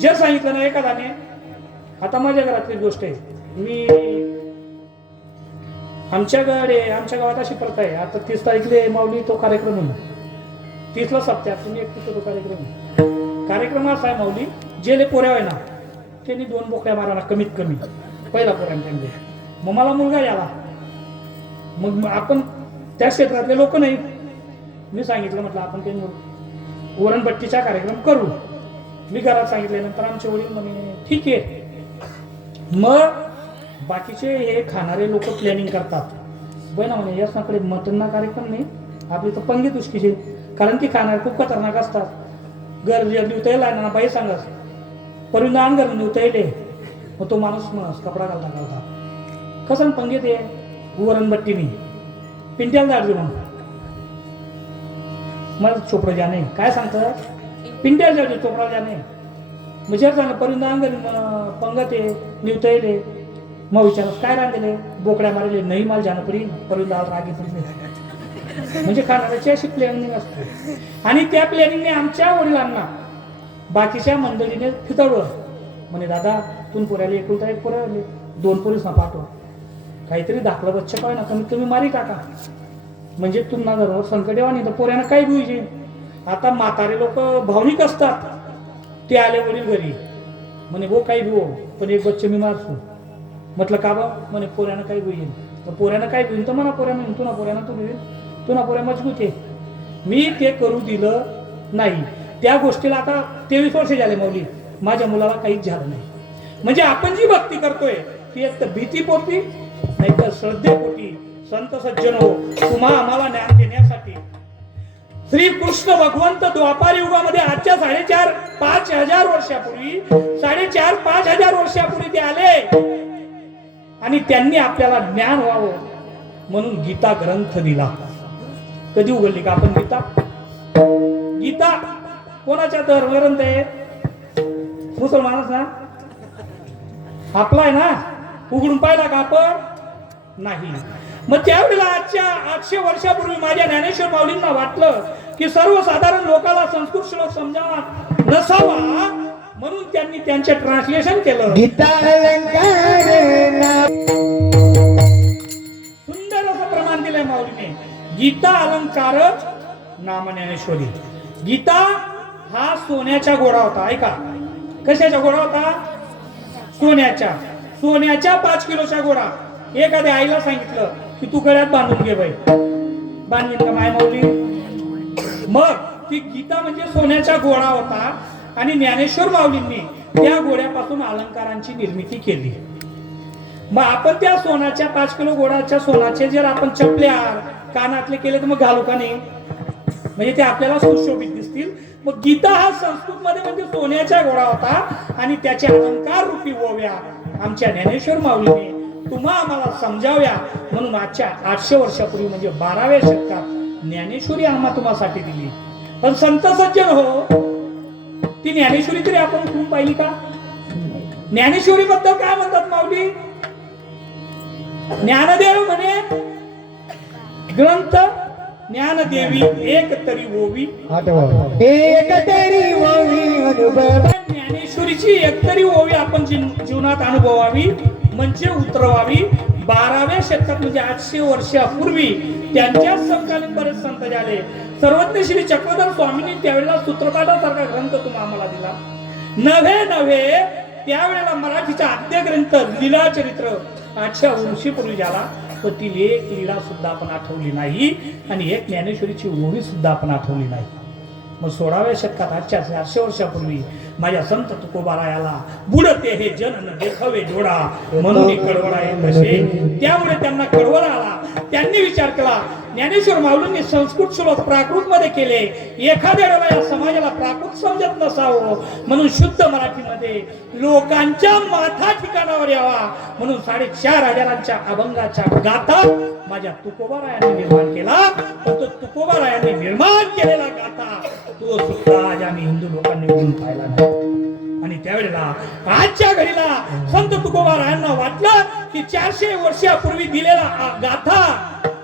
जे सांगितलं ना एखाद्याने, आता माझ्या घरातली गोष्ट आहे. मी आमच्या गावात अशी प्रथा आहे. आता 30 तारीखले माऊली तो कार्यक्रम होईल. 30ला सप्त्यात तुम्ही 31 तो कार्यक्रम असा आहे माऊली. जेले पोऱ्या आहे ना त्यांनी 2 बोकड्या मारायला कमीत कमी पहिला पोऱ्यांमध्ये. मग मला मुलगा याला, मग आपण त्या क्षेत्रातले लोक नाही. मी सांगितलं म्हटलं आपण काही वरणबट्टीचा कार्यक्रम करू. मी घरात सांगितल्यानंतर आमचे वडील म्हणे ठीक आहे. मग बाकीचे हे खाणारे लोक प्लॅनिंग करतात. बहिणा म्हणे यासनाकडे मटनना कार्यक्रम नाही, आपली तर पंगी दुष्कीचे. कारण की खाणारे खूप खतरनाक असतात. घर निवतायला ना बाई सांगस परिणाम घर निवतायले. मग तो माणूस कपडा घालता कसं पंगे ते वरणबट्टीनी पिंट्याला दाडजे म्हणून मला चोपडा जाणे काय सांगतात पिंट्याला जाडे चोपडा जाणे. म्हणजे सांग परिणाम घर पंगते निवतायले. मग विचारस काय रांगले बोकड्या मारले नाही मला जाणं पडी परिणाम रागे पडले. म्हणजे खाणाऱ्याची अशी प्लॅनिंग असते. आणि त्या प्लॅनिंगने आमच्या वडिलांना बाकीच्या मंडळीने फितळलं. म्हणे दादा तून पोऱ्याला एकुलता एक पोऱ्याले 2 पोरीस ना पाठवा. काहीतरी दाखलं बच्चा काय ना कमीत कमी मारी टाका. म्हणजे तुम्हाला घरावर संकट येवा नाही तर पोऱ्यानं काय बुईजे. आता म्हातारे लोक भावनिक असतात. ते आले वडील घरी म्हणे भो काही भिवो पण एक बच्चे मी मारतो. म्हटलं का बा म्हणे पोऱ्यानं काही बुईन. तर पोऱ्यानं काय बुईन तर म्हणा पोऱ्यानं तुना पोऱ्यानं तू बुईन तुना पोऱ्या मजबूत आहे. मी ते करू दिलं नाही. त्या गोष्टीला आता 23 वर्ष झाले माऊली. माझ्या मुलाला काहीच झालं नाही. म्हणजे आपण जी भक्ती करतोय ती एक तर भीतीपोटी नाही तर श्रद्धेपोटी. संत सज्जन हो, तुम्हा आम्हाला ज्ञान देण्यासाठी श्री कृष्ण भगवंत द्वापार युगामध्ये आजच्या 4,500-5,000 वर्षापूर्वी 4,500-5,000 वर्षापूर्वी ते आले आणि त्यांनी आपल्याला ज्ञान व्हावं म्हणून गीता ग्रंथ दिला. कधी उघडली का आपण गीता? गीता कोणाच्या धर्मग्रंथ आहे? मुसलमानच ना? आपला आहे ना? उघडून पाहिला का आपण? नाही. मग त्यावेळेला आजच्या 800 वर्षापूर्वी माझ्या ज्ञानेश्वर माऊलींना वाटलं की सर्वसाधारण लोकांना संस्कृत श्लोक समजावा नसावा म्हणून त्यांनी त्यांचे ट्रान्सलेशन केलं. गीता अलंकार सुंदर असं प्रमाण दिलंय माऊलीने. गीता अलंकार नाम ज्ञानेश्वरी. गीता हा सोन्याचा घोडा होता. ऐका, कशाचा घोडा होता? सोन्याच्या 5 किलोचा घोडा. एखाद्या आईला सांगितलं की तू गळ्यात बांधून घे बाई, बांधीन का माय माऊली? मग ती गीता म्हणजे सोन्याचा घोडा होता आणि ज्ञानेश्वर माऊलींनी त्या घोड्यापासून अलंकारांची निर्मिती केली. मग आपण त्या सोन्याच्या 5 किलो घोड्याच्या सोन्याचे जर आपण चपल्या कानातले केले तर मग घालू का नाही? म्हणजे ते आपल्याला सुशोभित दिसतील. मग गीता हा संस्कृत मध्ये म्हणजे सोन्याचा घोडा होता आणि त्याचे अलंकार रूपी ओव्या आमच्या ज्ञानेश्वर माऊलीने तुम्हा आम्हाला समजाव्या म्हणून आजच्या 800 वर्षापूर्वी म्हणजे 12व्या शतकात ज्ञानेश्वरी आम्हा तुम्हासाठी दिली. पण संत सज्जन हो, ती ज्ञानेश्वरी तरी आपण उठून पाहिली का? ज्ञानेश्वरी बद्दल काय म्हणतात माऊली? ज्ञानदेव म्हणे ग्रंथ ज्ञानदेवी एक तरी ओवी एक तरी ओवी अनुभव. ज्ञानेश्वरीची एकतरी ओवी आपण जीवनात अनुभवावी म्हणजे उतरवावी. 12व्या शतकात म्हणजे 800 वर्षापूर्वी त्यांच्या समकालीन बरेच संत झाले. सर्वज्ञ श्री चक्रधर स्वामींनी त्यावेळेला सूत्रपाठासारखा ग्रंथ तुम्हाला आम्हाला दिला. नव्हे त्यावेळेला मराठीचा आद्य ग्रंथ लीला चरित्र 800 वर्षापूर्वी झाला. तर ती एक लीला सुद्धा आपण आठवली नाही आणि एक ज्ञानेश्वरीची ओवी सुद्धा आपण आठवली नाही. मग 16व्या शतकात आजच्या 400 वर्षापूर्वी माझ्या संत तुकोबारायाला बुडते हे जन न देखावे डोळा म्हणून कळवळा येत असे. त्यामुळे त्यांना कळवळा आला. त्यांनी विचार केला ज्ञानेश्वर माऊलींनी संस्कृत श्लोक प्राकृत मध्ये केले. एखाद्या वेळेला या समाजाला प्राकृत समजत नसावं म्हणून शुद्ध मराठीमध्ये लोकांच्या माथा ठिकाणावर यावा म्हणून 4,500 अभंगाच्या गाथा माझ्या तुकोबारायांनी निर्माण केला. पण तो तुकोबारायांनी निर्माण केलेला गाथा तो सुद्धा आज आम्ही हिंदू लोकांनी उघडून पाहिला नाही. आणि त्यावेळेला आजच्या घडीला संत तुकोबारायांना वाटलं की 400 वर्षापूर्वी दिलेला गाथा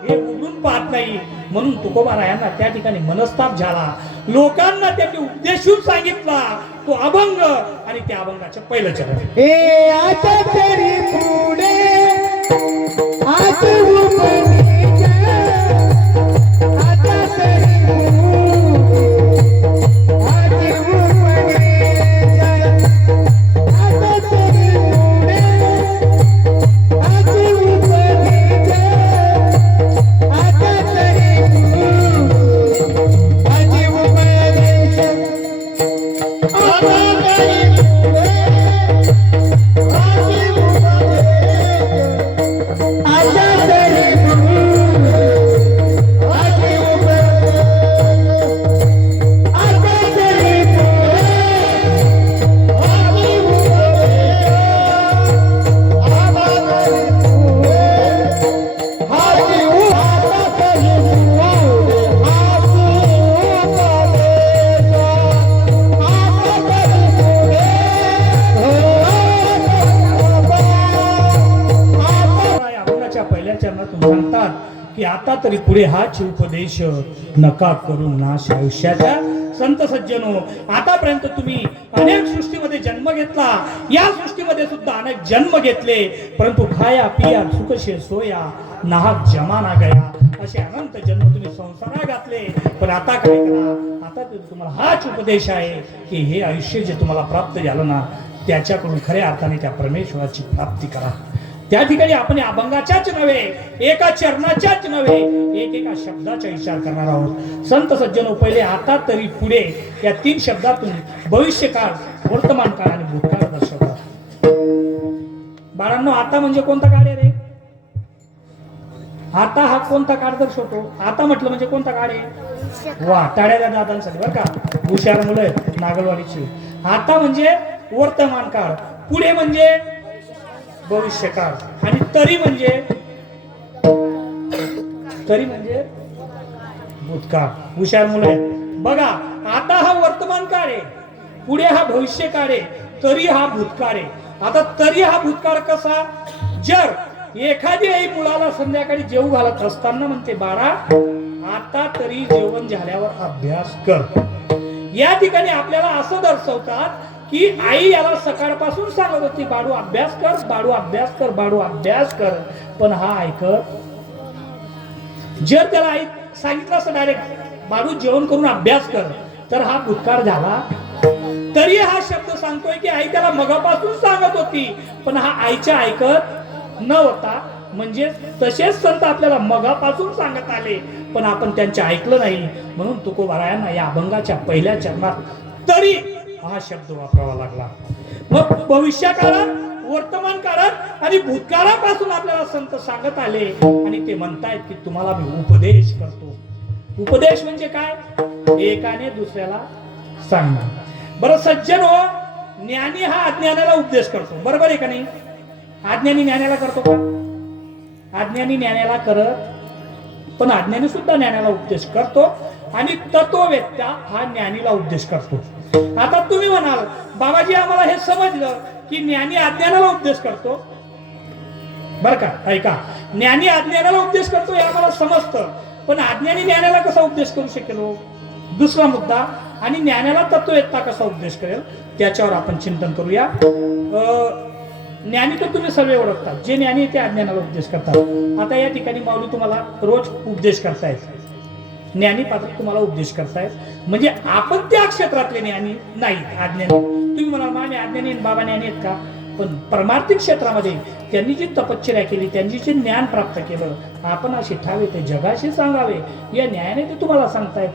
हे उघडून पाहत नाही म्हणून तुकोबारायांना त्या ठिकाणी मनस्ताप झाला. लोकांना त्यांनी उपदेशून सांगितला तो अभंग आणि त्या अभंगाचं पहिलं चरण. हे आता तरी पुढे आठवू पण आता तरी की आता तरी पुढे हाच उपदेश नका करू नाश आयुष्याचा. संत सज्जनो, आतापर्यंत तुम्ही अनेक सृष्टीमध्ये जन्म घेतला. या सृष्टीमध्ये सुद्धा अनेक जन्म घेतले परंतु खाया पिया सुखशे सोया नाहक जमाना गया असे अनंत जन्म तुम्ही संसारात घातले. पण आता काय करा? आता तुम्हाला हाच उपदेश आहे की हे आयुष्य जे तुम्हाला प्राप्त झालं ना त्याच्याकडून खऱ्या अर्थाने त्या परमेश्वराची प्राप्ती करा. त्या ठिकाणी आपण अभंगाच्याच नव्हे एका चरणाच्याच नव्हे एकेका शब्दाचा विचार करणार आहोत. संत सज्जनो, पहिले आता तरी पुढे या 3 शब्दातून भविष्यकाळ वर्तमान काळ आणि भूतकाळ दर्शवतात. बाळांनो, आता म्हणजे कोणता काळ आहे रे? आता हा कोणता काळ दर्शवतो? आता म्हटलं म्हणजे कोणता काळ आहे? वा, टाळ्या द्या दादांसाठी बरं का, हुशार मुलं आहेत नागलवाडीची. आता म्हणजे वर्तमान काळ, पुढे म्हणजे भविष्य काळ, आणि तरी म्हणजे भूतकाळ. हुशार मुलं आहेत बघा. आता हा वर्तमान काळ आहे, पुढे हा भविष्य काळ आहे, तरी हा भूतकाळ आहे. आता तरी हा भूतकाळ कसा? जर एखादी आई मुलाला संध्याकाळी जेवू घालत असताना म्हणते, बाळा आता तरी जेवण झाल्यावर अभ्यास कर. या ठिकाणी आपल्याला असं दर्शवतात की आई याला सकाळपासून सांगत होती, बाळू अभ्यास कर, बाळू अभ्यास कर, बाळू अभ्यास कर, पण हा ऐकत. जर त्याला आई सांगितलं असं डायरेक्ट, बाळू जेवण करून अभ्यास कर, तर हा भूतकाळ झाला. तरी हा शब्द सांगतोय की आई त्याला मगापासून सांगत होती, पण हा आईच्या ऐकत नव्हता. म्हणजे तसेच संत आपल्याला मगापासून सांगत आले, पण आपण त्यांचे ऐकलं नाही. म्हणून तुकोबारायांना या अभंगाच्या पहिल्या चरणात तरी हा शब्द वापरावा लागला. मग भविष्य काळात, वर्तमान काळात आणि भूतकाळापासून आपल्याला संत सांगत आले, आणि ते म्हणतायत की तुम्हाला मी उपदेश करतो. उपदेश म्हणजे काय? एकाने दुसऱ्याला सांगणं. बरं सज्जन हो, ज्ञानी हा अज्ञानाला उपदेश करतो, बरोबर आहे का नाही? अज्ञानी ज्ञानाला करतो का? अज्ञानी ज्ञानाला करत, पण अज्ञानी सुद्धा ज्ञानाला उपदेश करतो, आणि तत्ववेत्ता हा ज्ञानीला उपदेश करतो. आता तुम्ही म्हणाल, बाबाजी आम्हाला हे समजलं की ज्ञानी अज्ञानाला उपदेश करतो. बर का, ऐका, ज्ञानी अज्ञानाला उपदेश करतो हे आम्हाला समजतं, पण अज्ञानी ज्ञानाला कसा उपदेश करू शकेल? दुसरा मुद्दा, आणि ज्ञानाला तत्ववेत्ता कसा उपदेश करेल, त्याच्यावर आपण चिंतन करूया. ज्ञानी तर तुम्ही सर्व ओळखतात, जे ज्ञानी ते अज्ञानाला उपदेश करतात. आता या ठिकाणी माऊली तुम्हाला रोज उपदेश करतायत, ज्ञानी पात्र तुम्हाला उपदेश करतायत, म्हणजे आपण त्या क्षेत्रातले ज्ञानी नाही, अज्ञानी. तुम्ही म्हणाल मामी अज्ञानी बाबा ज्ञानी आहेत का? पण परमार्थिक क्षेत्रामध्ये त्यांनी जी तपश्चर्या केली, त्यांनी जे ज्ञान प्राप्त केलं, आपण असे ठावे ते जगाशी सांगावे या न्यायाने ते तुम्हाला सांगतायत,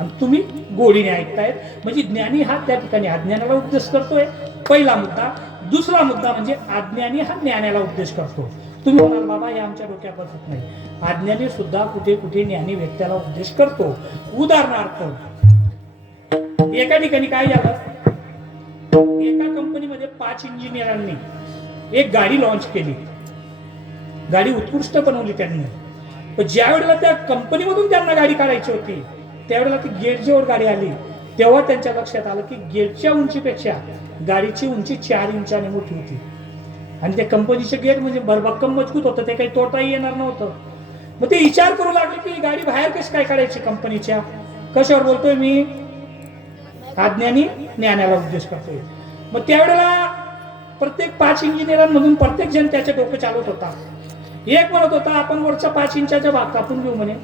आणि तुम्ही गोडीने ऐकतायत. म्हणजे ज्ञानी हा त्या ठिकाणी अज्ञानाला उपदेश करतोय, पहिला मुद्दा. दुसरा मुद्दा म्हणजे अज्ञानी हा ज्ञानाला उपदेश करतो. तुम्ही म्हणाल बाबा हे आमच्या डोक्यात बसत नाही, अज्ञानी सुद्धा कुठे कुठे ज्ञानी व्यक्तीला उपदेश करतो. उदाहरणार्थ, एका ठिकाणी काय झालं, एका कंपनीमध्ये 5 इंजिनियरांनी एक गाडी लॉन्च केली, गाडी उत्कृष्ट बनवली त्यांनी. पण ज्या वेळेला त्या कंपनीमधून त्यांना गाडी काढायची होती, त्यावेळेला ती गेटजवळ गाडी आली, तेव्हा त्यांच्या लक्षात आलं की गेटच्या उंचीपेक्षा गाडीची उंची 4 इंचाने मोठी होती, आणि त्या कंपनीचे गेट म्हणजे भरभक्कम मजबूत होतं, ते काही तोटाही येणार नव्हतं. मग ते विचार करू लागले की गाडी बाहेर कशी काय काढायची कंपनीच्या. कशावर बोलतोय मी? अज्ञानी ज्ञानाला उपदेश करतोय. मग त्यावेळेला प्रत्येक 5 इंजिनियरांमधून प्रत्येक जण त्याचे डोकं चालवत होता. एक म्हणत होता आपण वरच्या 5 इंचाच्या भाग कापून घेऊ म्हणे,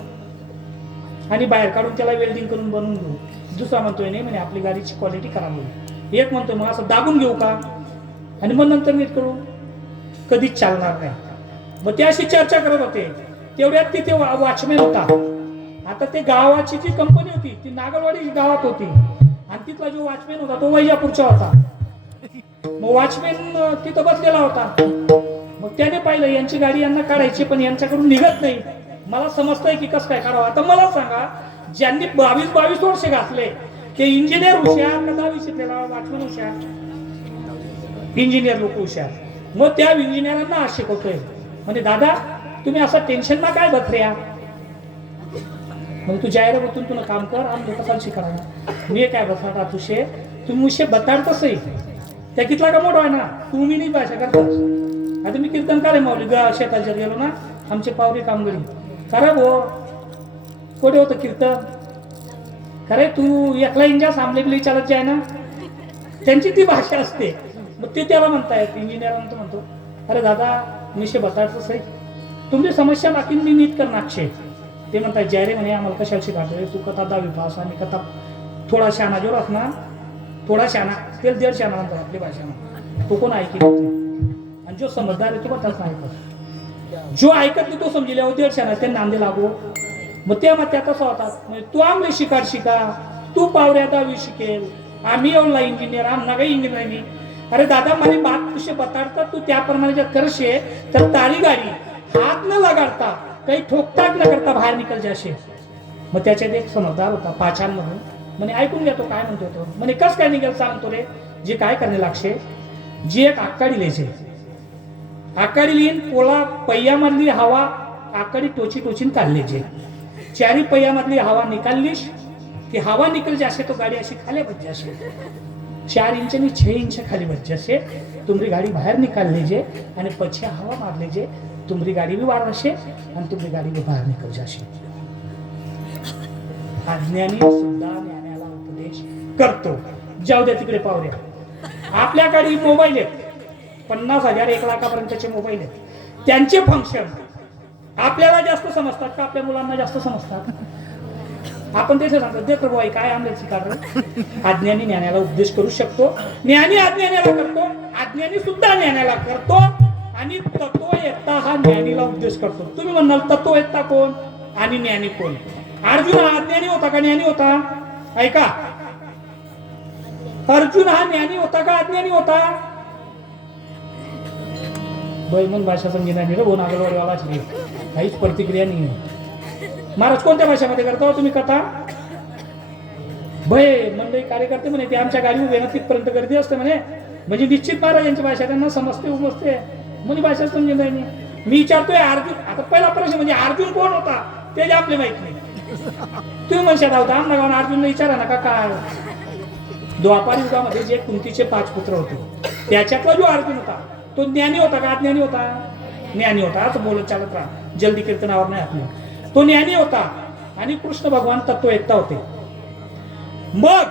आणि बाहेर काढून त्याला वेल्डिंग करून बनवून घेऊ. दुसरा म्हणतोय नाही म्हणे, आपली गाडीची क्वालिटी खराब होईल. एक म्हणतोय मग असं दाबून घेऊ का, आणि मग नंतर नीट करू, कधीच चालणार नाही. मग ते अशी चर्चा करत होते. तेवढ्यात तिथे वॉचमॅन होता. आता ते गावाची जी कंपनी होती ती नागलवाडी गावात होती, आणि तिथला जो वॉचमॅन होता तो वैजापूरचा होता. मग वॉचमॅन तिथं बसलेला होता. मग त्याने पाहिलं यांची गाडी यांना काढायची, पण यांच्याकडून निघत नाही. मला समजतंय की कसं काय काढावं. आता मला सांगा, ज्यांनी 22 वर्ष घातले, की इंजिनियर हुशार का 10वी शिकलेला वॉचमॅन हुशार? इंजिनियर लोक हुशार. मग त्या इंजिनियरांना आज शिकवतोय, म्हणजे दादा तुम्ही असं टेन्शन ना काय बसऱ्या, मग तू जायला बघून तुला काम कर, आणि लोक शिकरा. मी काय बसणार तुझे, तुम्ही मुशे बताडत सही त्या कितला का मोठा आहे ना, तुम्ही नाही भाषा करतास. आता मी कीर्तनकार आहे माऊली, शेतात जर गेलो ना, आमचे पावरी कामगडी खरं भो कुठे होतं कीर्तन, खरे तू एकला इंजा सामले बिली चालत जाय ना, त्यांची ती भाषा असते. मग ते त्याला म्हणतायत इंजिनियरांना, म्हणतो अरे दादा मिशे बताडतं सही, तुमची समस्या बाकी मी नीट कर नाक्षे. ते म्हणतात जय रे म्हणे आम्हाला कशाला शिकायचं, तू कथा 10वी पास, आणि कथा थोडा शाना जो राहत ना, थोडा शाना तेल 1.5 शाना म्हणतात आपली भाषा. तो कोण ऐकत, आणि जो समजदार आहे तो कथाच नाही ऐकत. जो ऐकत नाही तो समजले 1.5 शाना ते नांदे लागो. मग त्या मग त्या तसा होतात, म्हणजे तू आमले शिकार शिका, तू पावऱ्या 10वी शिकेल, आम्ही एवढला इंजिनियर, आम्हाला काही इंजिनियर नाही. अरे दादा मला बात तुझे बताडता तू त्याप्रमाणे जर करशे तर ताळी गाडी हात न लगाडता काही ठोकताक न करता बाहेर निकल जाशे. मग त्याच्यात एक समजदार होता पाछांमधून म्हणे ऐकून घ्या तो काय म्हणतो तो. म्हणे कस काय निघेल सांगतो रे. जे काय करणे लागशे जी एक आकाडी लिहायचे आकाडी लिहिन पोला पैयामधली हवा आकाडी टोची टोचीन काढल्याचे चारी पैयामधली हवा निकाललीश की हवा निकल जाशे तो गाडी अशी खाली बच जाशे 4 इंच आणि 6 इंच खाली बच जाशे. तुमरी गाडी बाहेर निकाल जे आणि पछे हवा मारले जे तुमरी गाडी भी वाढ असे आणि तुमरी गाडी भी बाहेर निकल जाशे. अज्ञानी सुद्धा ज्ञानाला उपदेश करतो. जाऊ द्या तिकडे पावऱ्या. आपल्याकडे मोबाईल आहेत 50,000 1 लाखापर्यंतचे मोबाईल आहेत. त्यांचे फंक्शन आपल्याला जास्त समजतात का आपल्या मुलांना जास्त समजतात. आपण त्याचे सांगतो दे प्रभू आई काय आमल्याची कारण. अज्ञानी ज्ञानाला उपदेश करू शकतो. ज्ञानी अज्ञानाला करतो. अज्ञानी सुद्धा ज्ञानाला करतो. आणि तत्व येता हा ज्ञानीला उपदेश करतो. तुम्ही म्हणाल तत्व येता कोण आणि ज्ञानी कोण. अर्जुन हा अज्ञानी होता का ज्ञानी होता. ऐका अर्जुन हा ज्ञानी होता का अज्ञानी होता. बैमन भाषा समजेना रे बोन आगलवाडीवाला असली काहीच प्रतिक्रिया नाही. महाराज कोणत्या भाषेमध्ये करता तुम्ही कथा. भय मंडळी कार्यकर्ते म्हणे ते आमच्या गाडी उभे ना तिथपर्यंत गर्दी असते म्हणे. म्हणजे निश्चित महाराज यांची भाषा त्यांना समजते उमजते. म्हणे भाषा समजेन नाही. मी विचारतोय अर्जुन आता पहिला प्रश्न म्हणजे अर्जुन कोण होता ते आपले माहित नाही. तुम्ही म्हणशात होता आमना गावाला अर्जुन विचारा ना का काय. द्वापार युगामध्ये जे कुंतीचे 5 पुत्र होते त्याच्यातला जो अर्जुन होता तो ज्ञानी होता का अज्ञानी होता. ज्ञानी होता. असं बोलत चालत राहा जल्दी कीर्तनावर नाही आपलं. तो ज्ञानी होता आणि कृष्ण भगवान तत्व एकता होते. मग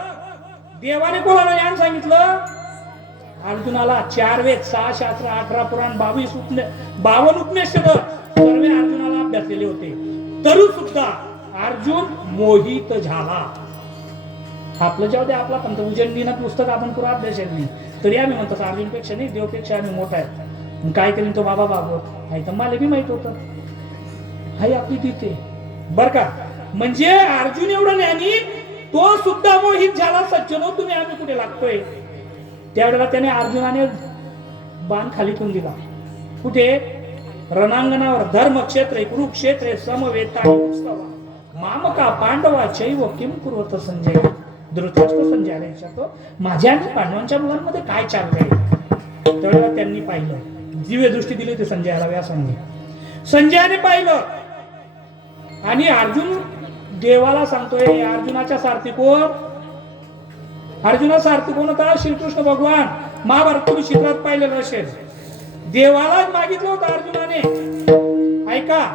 देवाने कोणाला ज्ञान सांगितलं अर्जुनाला 4 वेद 6 शास्त्र 18 पुराण 52 उपनिषद सर्व अर्जुनाला अभ्यासलेले होते. तरी सुद्धा अर्जुन मोहित झाला. आपलं जाऊ दे आपला पंत उजळणीनं पुस्तक आपण पुरा अभ्यास नाही तरी आम्ही म्हणतो अर्जुनपेक्षा नाही देवपेक्षा आम्ही मोठा आहे. काय करीन तो बाबा भागवत आहे तर मला बी माहित होतं. हाय आपली तिथे बर का. म्हणजे अर्जुन एवढा ज्ञानी तो सुद्धा मोहित झाला. सज्जनो तुम्ही आम्ही कुठे लागतोय. त्यावेळेला त्याने अर्जुनाने बाण खाली ठेवून दिला. कुठे रणांगणावर धर्मक्षेत्र कुरुक्षेत्र समवेता मामका पांडवा चैव किम कुर्वत संजय. धृतराष्ट्र संजयाला विचारतो माझ्या आणि पांडवांच्या मुलांमध्ये काय चाललंय. त्यावेळेला त्यांनी पाहिलं दिव्य दृष्टी दिली होती संजयाला व्यासांनी. संजयाने पाहिलं आणि अर्जुन देवाला सांगतोय अर्जुनाच्या सारथी कोण. अर्जुना सारथी कोण होता श्रीकृष्ण भगवान. महाभारत तुम्ही चित्रात पाहिलेलं असेल. देवालाच मागितलं होतं अर्जुनाने. ऐका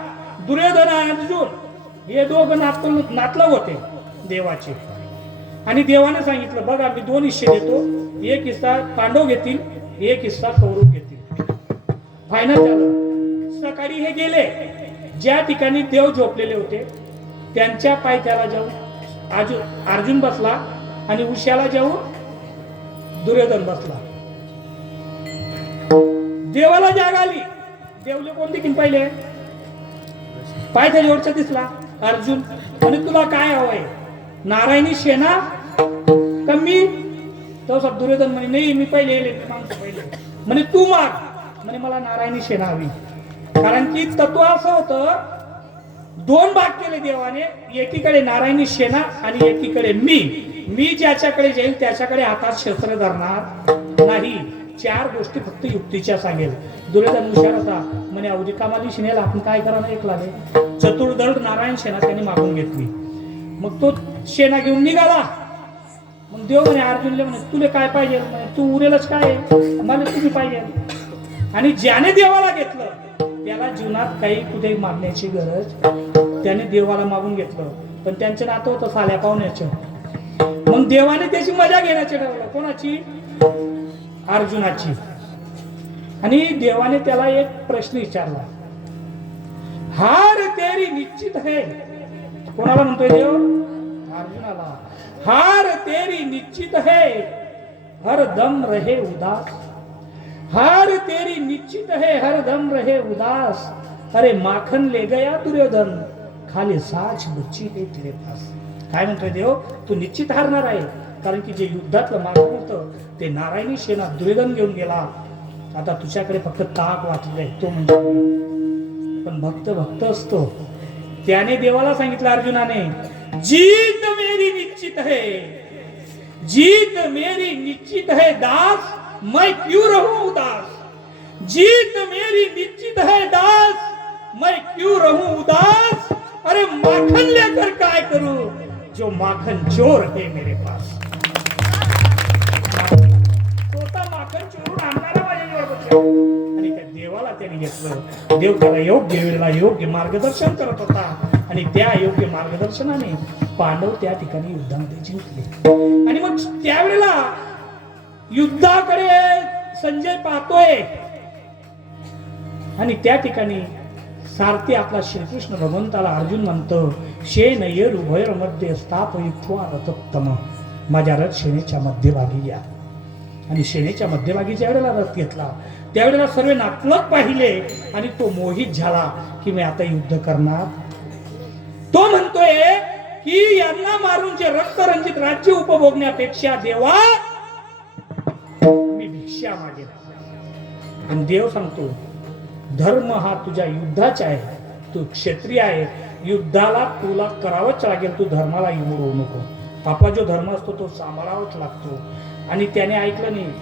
दुर्योधन आणि अर्जुन हे दोघं नातलग होते देवाचे. आणि देवाने सांगितलं बघा मी 2 हिस्से देतो. एक हिस्सा पांडव घेतील एक हिस्सा कौरव घेतील. फायनल झालं. सकाळी हे गेले ज्या ठिकाणी देव झोपलेले होते त्यांच्या पायथ्याला जाऊन अर्जुन बसला आणि उश्याला जाऊन दुर्योधन बसला. देवाला जाग आली. देवले कोण देखील पहिले पायथ्याच्या वरचा दिसला अर्जुन. म्हणे तुला काय हवंय नारायणी सेना कमी. तो सब दुर्योधन म्हणे नाही मी पहिले म्हणे तू माग. म्हणे मला नारायणी सेना हवी. कारण की तत्व असं होतं 2 भाग केले देवाने. एकीकडे नारायणी सेना आणि एकीकडे मी ज्याच्याकडे जाईल त्याच्याकडे हातात शस्त्र धरणार नाही. 4 गोष्टी फक्त युक्तीच्या सांगेल. दुर्योधन हुशार होता म्हणे अवधी कामाली सेनेला आपण काय करा ना एक लागेल. चतुर्दळ नारायण सेना त्यांनी मागून घेतली. मग तो सेना घेऊन निघाला. मग देव म्हणे अर्जुनले म्हणे तुला काय पाहिजे. तू उरेलच काय मला तुम्ही पाहिजे. आणि ज्याने देवाला घेतलं त्याला जीवनात काही कुठे मागण्याची गरज. त्याने देवाला मागून घेतलं पण त्यांचं नातं होतं साल्या पाहुण्याचं. मग देवाने त्याची मजा घेण्याचे ठरवलं. कोणाची अर्जुनाची. आणि देवाने त्याला एक प्रश्न विचारला हार तेरी निश्चित है. कोणाला म्हणतोय देव अर्जुनाला. हार तेरी निश्चित है हर दम रहे उदास. हार तेरी निश्चित है हर दम रहे उदास. अरे माखन ले गया दुर्योधन खाली साच बच्ची है तेरे पास. काय म्हणतोय देव तू निश्चित हारणार आहे कारण की जे युद्धातलं मार्ग होतं ते नारायणी सेना दुर्योधन घेऊन गेला. आता तुझ्याकडे फक्त ताक वाचलंय तो म्हणजे पण भक्त भक्त असतो. त्याने देवाला सांगितलं अर्जुनाने, जीत मेरी निश्चित है, जीत मेरी निश्चित है दास, मैं क्यों रहूं उदास. जीत मेरी निश्चित है दास, मैं क्यों रहूं उदास. अरे माखन लेकर काय करूं, जो माखन चोर है मेरे पास. स्वतः माखन चोरून आणणारा माझ्याजवळ बसला आणि त्या देवाला त्याने घेतलं. देव त्याला योग्य वेळेला योग्य मार्गदर्शन करत होता आणि त्या योग्य मार्गदर्शनाने पांडव त्या ठिकाणी युद्धामध्ये जिंकले. आणि मग त्यावेळेला युद्धाकडे संजय पाहतोय आणि त्या ठिकाणी सारथी आपला श्रीकृष्ण भगवंताला अर्जुन म्हणतो, शेन येर उभयर मध्ये स्थापयित्वा रथोत्तम. माझ्या रथ सेनेच्या मध्यभागी या. आणि सेनेच्या मध्यभागी ज्या वेळेला रथ घेतला त्यावेळेला सर्व नाटलक पाहिले आणि तो मोहित झाला की मी आता युद्ध करणार. तो म्हणतोय की यांना मारून जे रक्तरंजित राज्य उपभोगण्यापेक्षा देवा मी भिक्षा मागेन. आणि देव सांगतो, धर्म हा तुझ्या युद्धाचा आहे, तू क्षत्रिय आहे, युद्धाला तुला करावंच लागेल, तू धर्माला इमडू नको. आपला जो धर्म असतो तो सांभाळावाच लागतो. आणि त्याने ऐकलं नाही.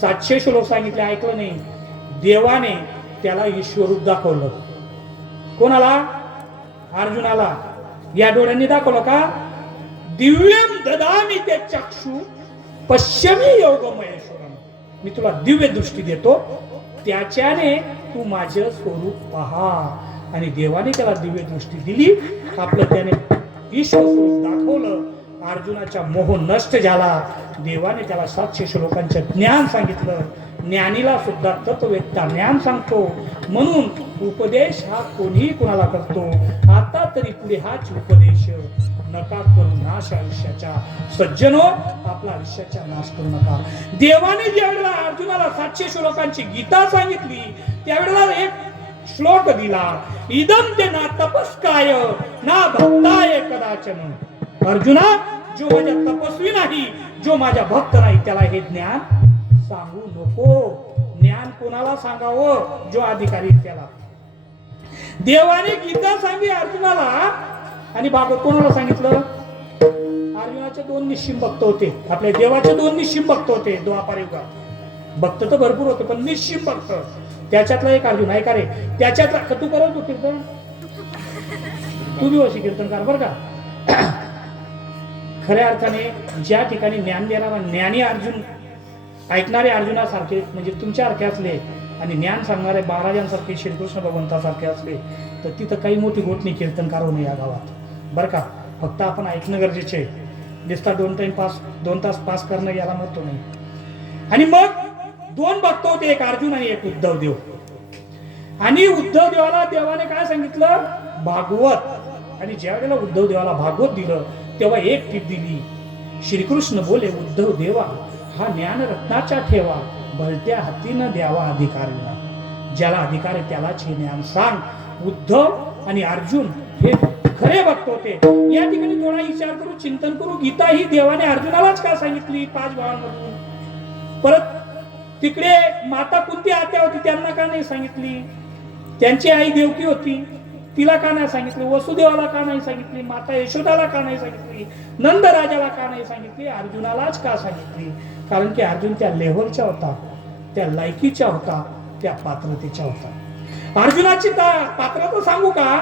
700 श्लोक सांगितले, ऐकलं नाही. देवाने त्याला ईश्वरूप दाखवलं. कोणाला? अर्जुनाला. या डोळ्यांनी दाखवलं का? दिव्यम ददामी ते चक्षु पश्यमी योगमहेश्वरम. मी तुला दिव्य दृष्टी देतो, त्याच्याने तू माझे स्वरूप पहा. आणि देवाने त्याला दिव्य दृष्टी दिली. आपलं त्याने ईश्वर स्वरूप दाखवलं. अर्जुनाचा मोह नष्ट झाला. देवाने त्याला 700 श्लोकांचं ज्ञान सांगितलं. ज्ञानीला सुद्धा तत्ववेत्ता ज्ञान सांगतो. म्हणून उपदेश हा कोणीही कोणाला करतो. आता तरी पुढे हाच उपदेश नका करू नाश आयुष्याचा. सज्जनो, आपला आयुष्याचा नाश करू नका. देवाने ज्यावेळेला अर्जुनाला 700 श्लोकांची गीता सांगितली त्यावेळेला एक श्लोक दिला, इदम ते ना तपस्काय ना भक्ताय कदाचन. अर्जुना, जो माझ्या तपस्वी नाही, जो माझ्या भक्त नाही, त्याला हे ज्ञान सांगू नको. ज्ञान कोणाला सांगावं? जो अधिकारी त्याला. देवाने गीता सांगितली अर्जुनाला आणि भागवत कोणाला सांगितलं? अर्जुनाचे 2 निश्चिम भक्त होते. आपल्या देवाचे 2 निश्चिम भक्त होते द्वापार युगात. भक्त तर भरपूर होते पण निश्चिम भक्त त्याच्यातला एक अर्जुन आहे का रे. त्याच्यातला तू करत हो कीर्तन, तू बी अशी कीर्तनकार बर का. खऱ्या अर्थाने ज्या ठिकाणी ज्ञान देणारा ज्ञानी अर्जुन, ऐकणारे अर्जुनासारखे म्हणजे तुमच्यासारखे असले आणि ज्ञान सांगणारे महाराजांसारखे श्रीकृष्ण भगवंतासारखे असले तर तिथं काही मोठी गोष्ट कीर्तनकार होणे या गावात बरं का. फक्त आपण ऐकणं गरजेचे आहे. दिसता 2 तास पास करणं याला महत्व नाही. आणि मग 2 भक्त होते, एक अर्जुन आणि एक उद्धव देव. आणि उद्धव देवाला देवाने काय सांगितलं? भागवत. आणि ज्या वेळेला उद्धव देवाला भागवत दिलं तेव्हा एक टीप दिली. श्रीकृष्ण बोले, उद्धव देवा हा ज्ञान रत्नाचा ठेवा, भलत्या हातीनं द्यावा अधिकारीला. ज्याला अधिकार आहे त्यालाच हे ज्ञान सांग. उद्धव आणि अर्जुन हे खरे भक्त होते. या ठिकाणी थोडा विचार करू, चिंतन करू. गीता ही देवाने अर्जुनालाच का सांगितली? 5 भावांमधून. परत तिकडे माता कुंती आत्या होती, त्यांना का नाही सांगितली? त्यांची आई देवकी होती, तिला का नाही सांगितली? वसुदेवाला का नाही सांगितली? माता यशोदाला का नाही सांगितली? नंद राजाला का नाही सांगितली? अर्जुनालाच का सांगितली? कारण की अर्जुन त्या लेव्हलचा होता, त्या लायकीचा होता, त्या पात्रतेचा होता. अर्जुनाची पात्रता सांगू का?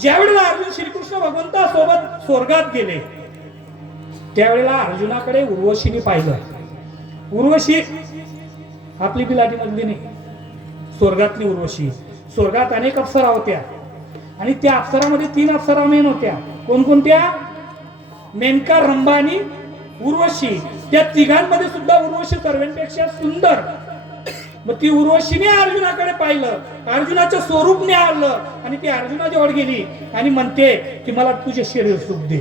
ज्या वेळेला अर्जुन श्रीकृष्ण भगवंता सोबत स्वर्गात गेले त्यावेळेला अर्जुनाकडे उर्वशीने पाहिलं. उर्वशी आपली बिलाटी मधली नाही, स्वर्गातली उर्वशी. स्वर्गात अनेक अप्सरा होत्या आणि त्या अप्सरामध्ये 3 अप्सरा मेन होत्या. कोणकोणत्या? मेनका, रंभा आणि उर्वशी. त्या तिघांमध्ये सुद्धा उर्वशी सर्वांपेक्षा सुंदर. मग ती उर्वशीने अर्जुनाकडे पाहिलं, अर्जुनाचं स्वरूप आणलं आणि ती अर्जुनाजवळ गेली आणि म्हणते की मला तुझे शरीर सुख दे.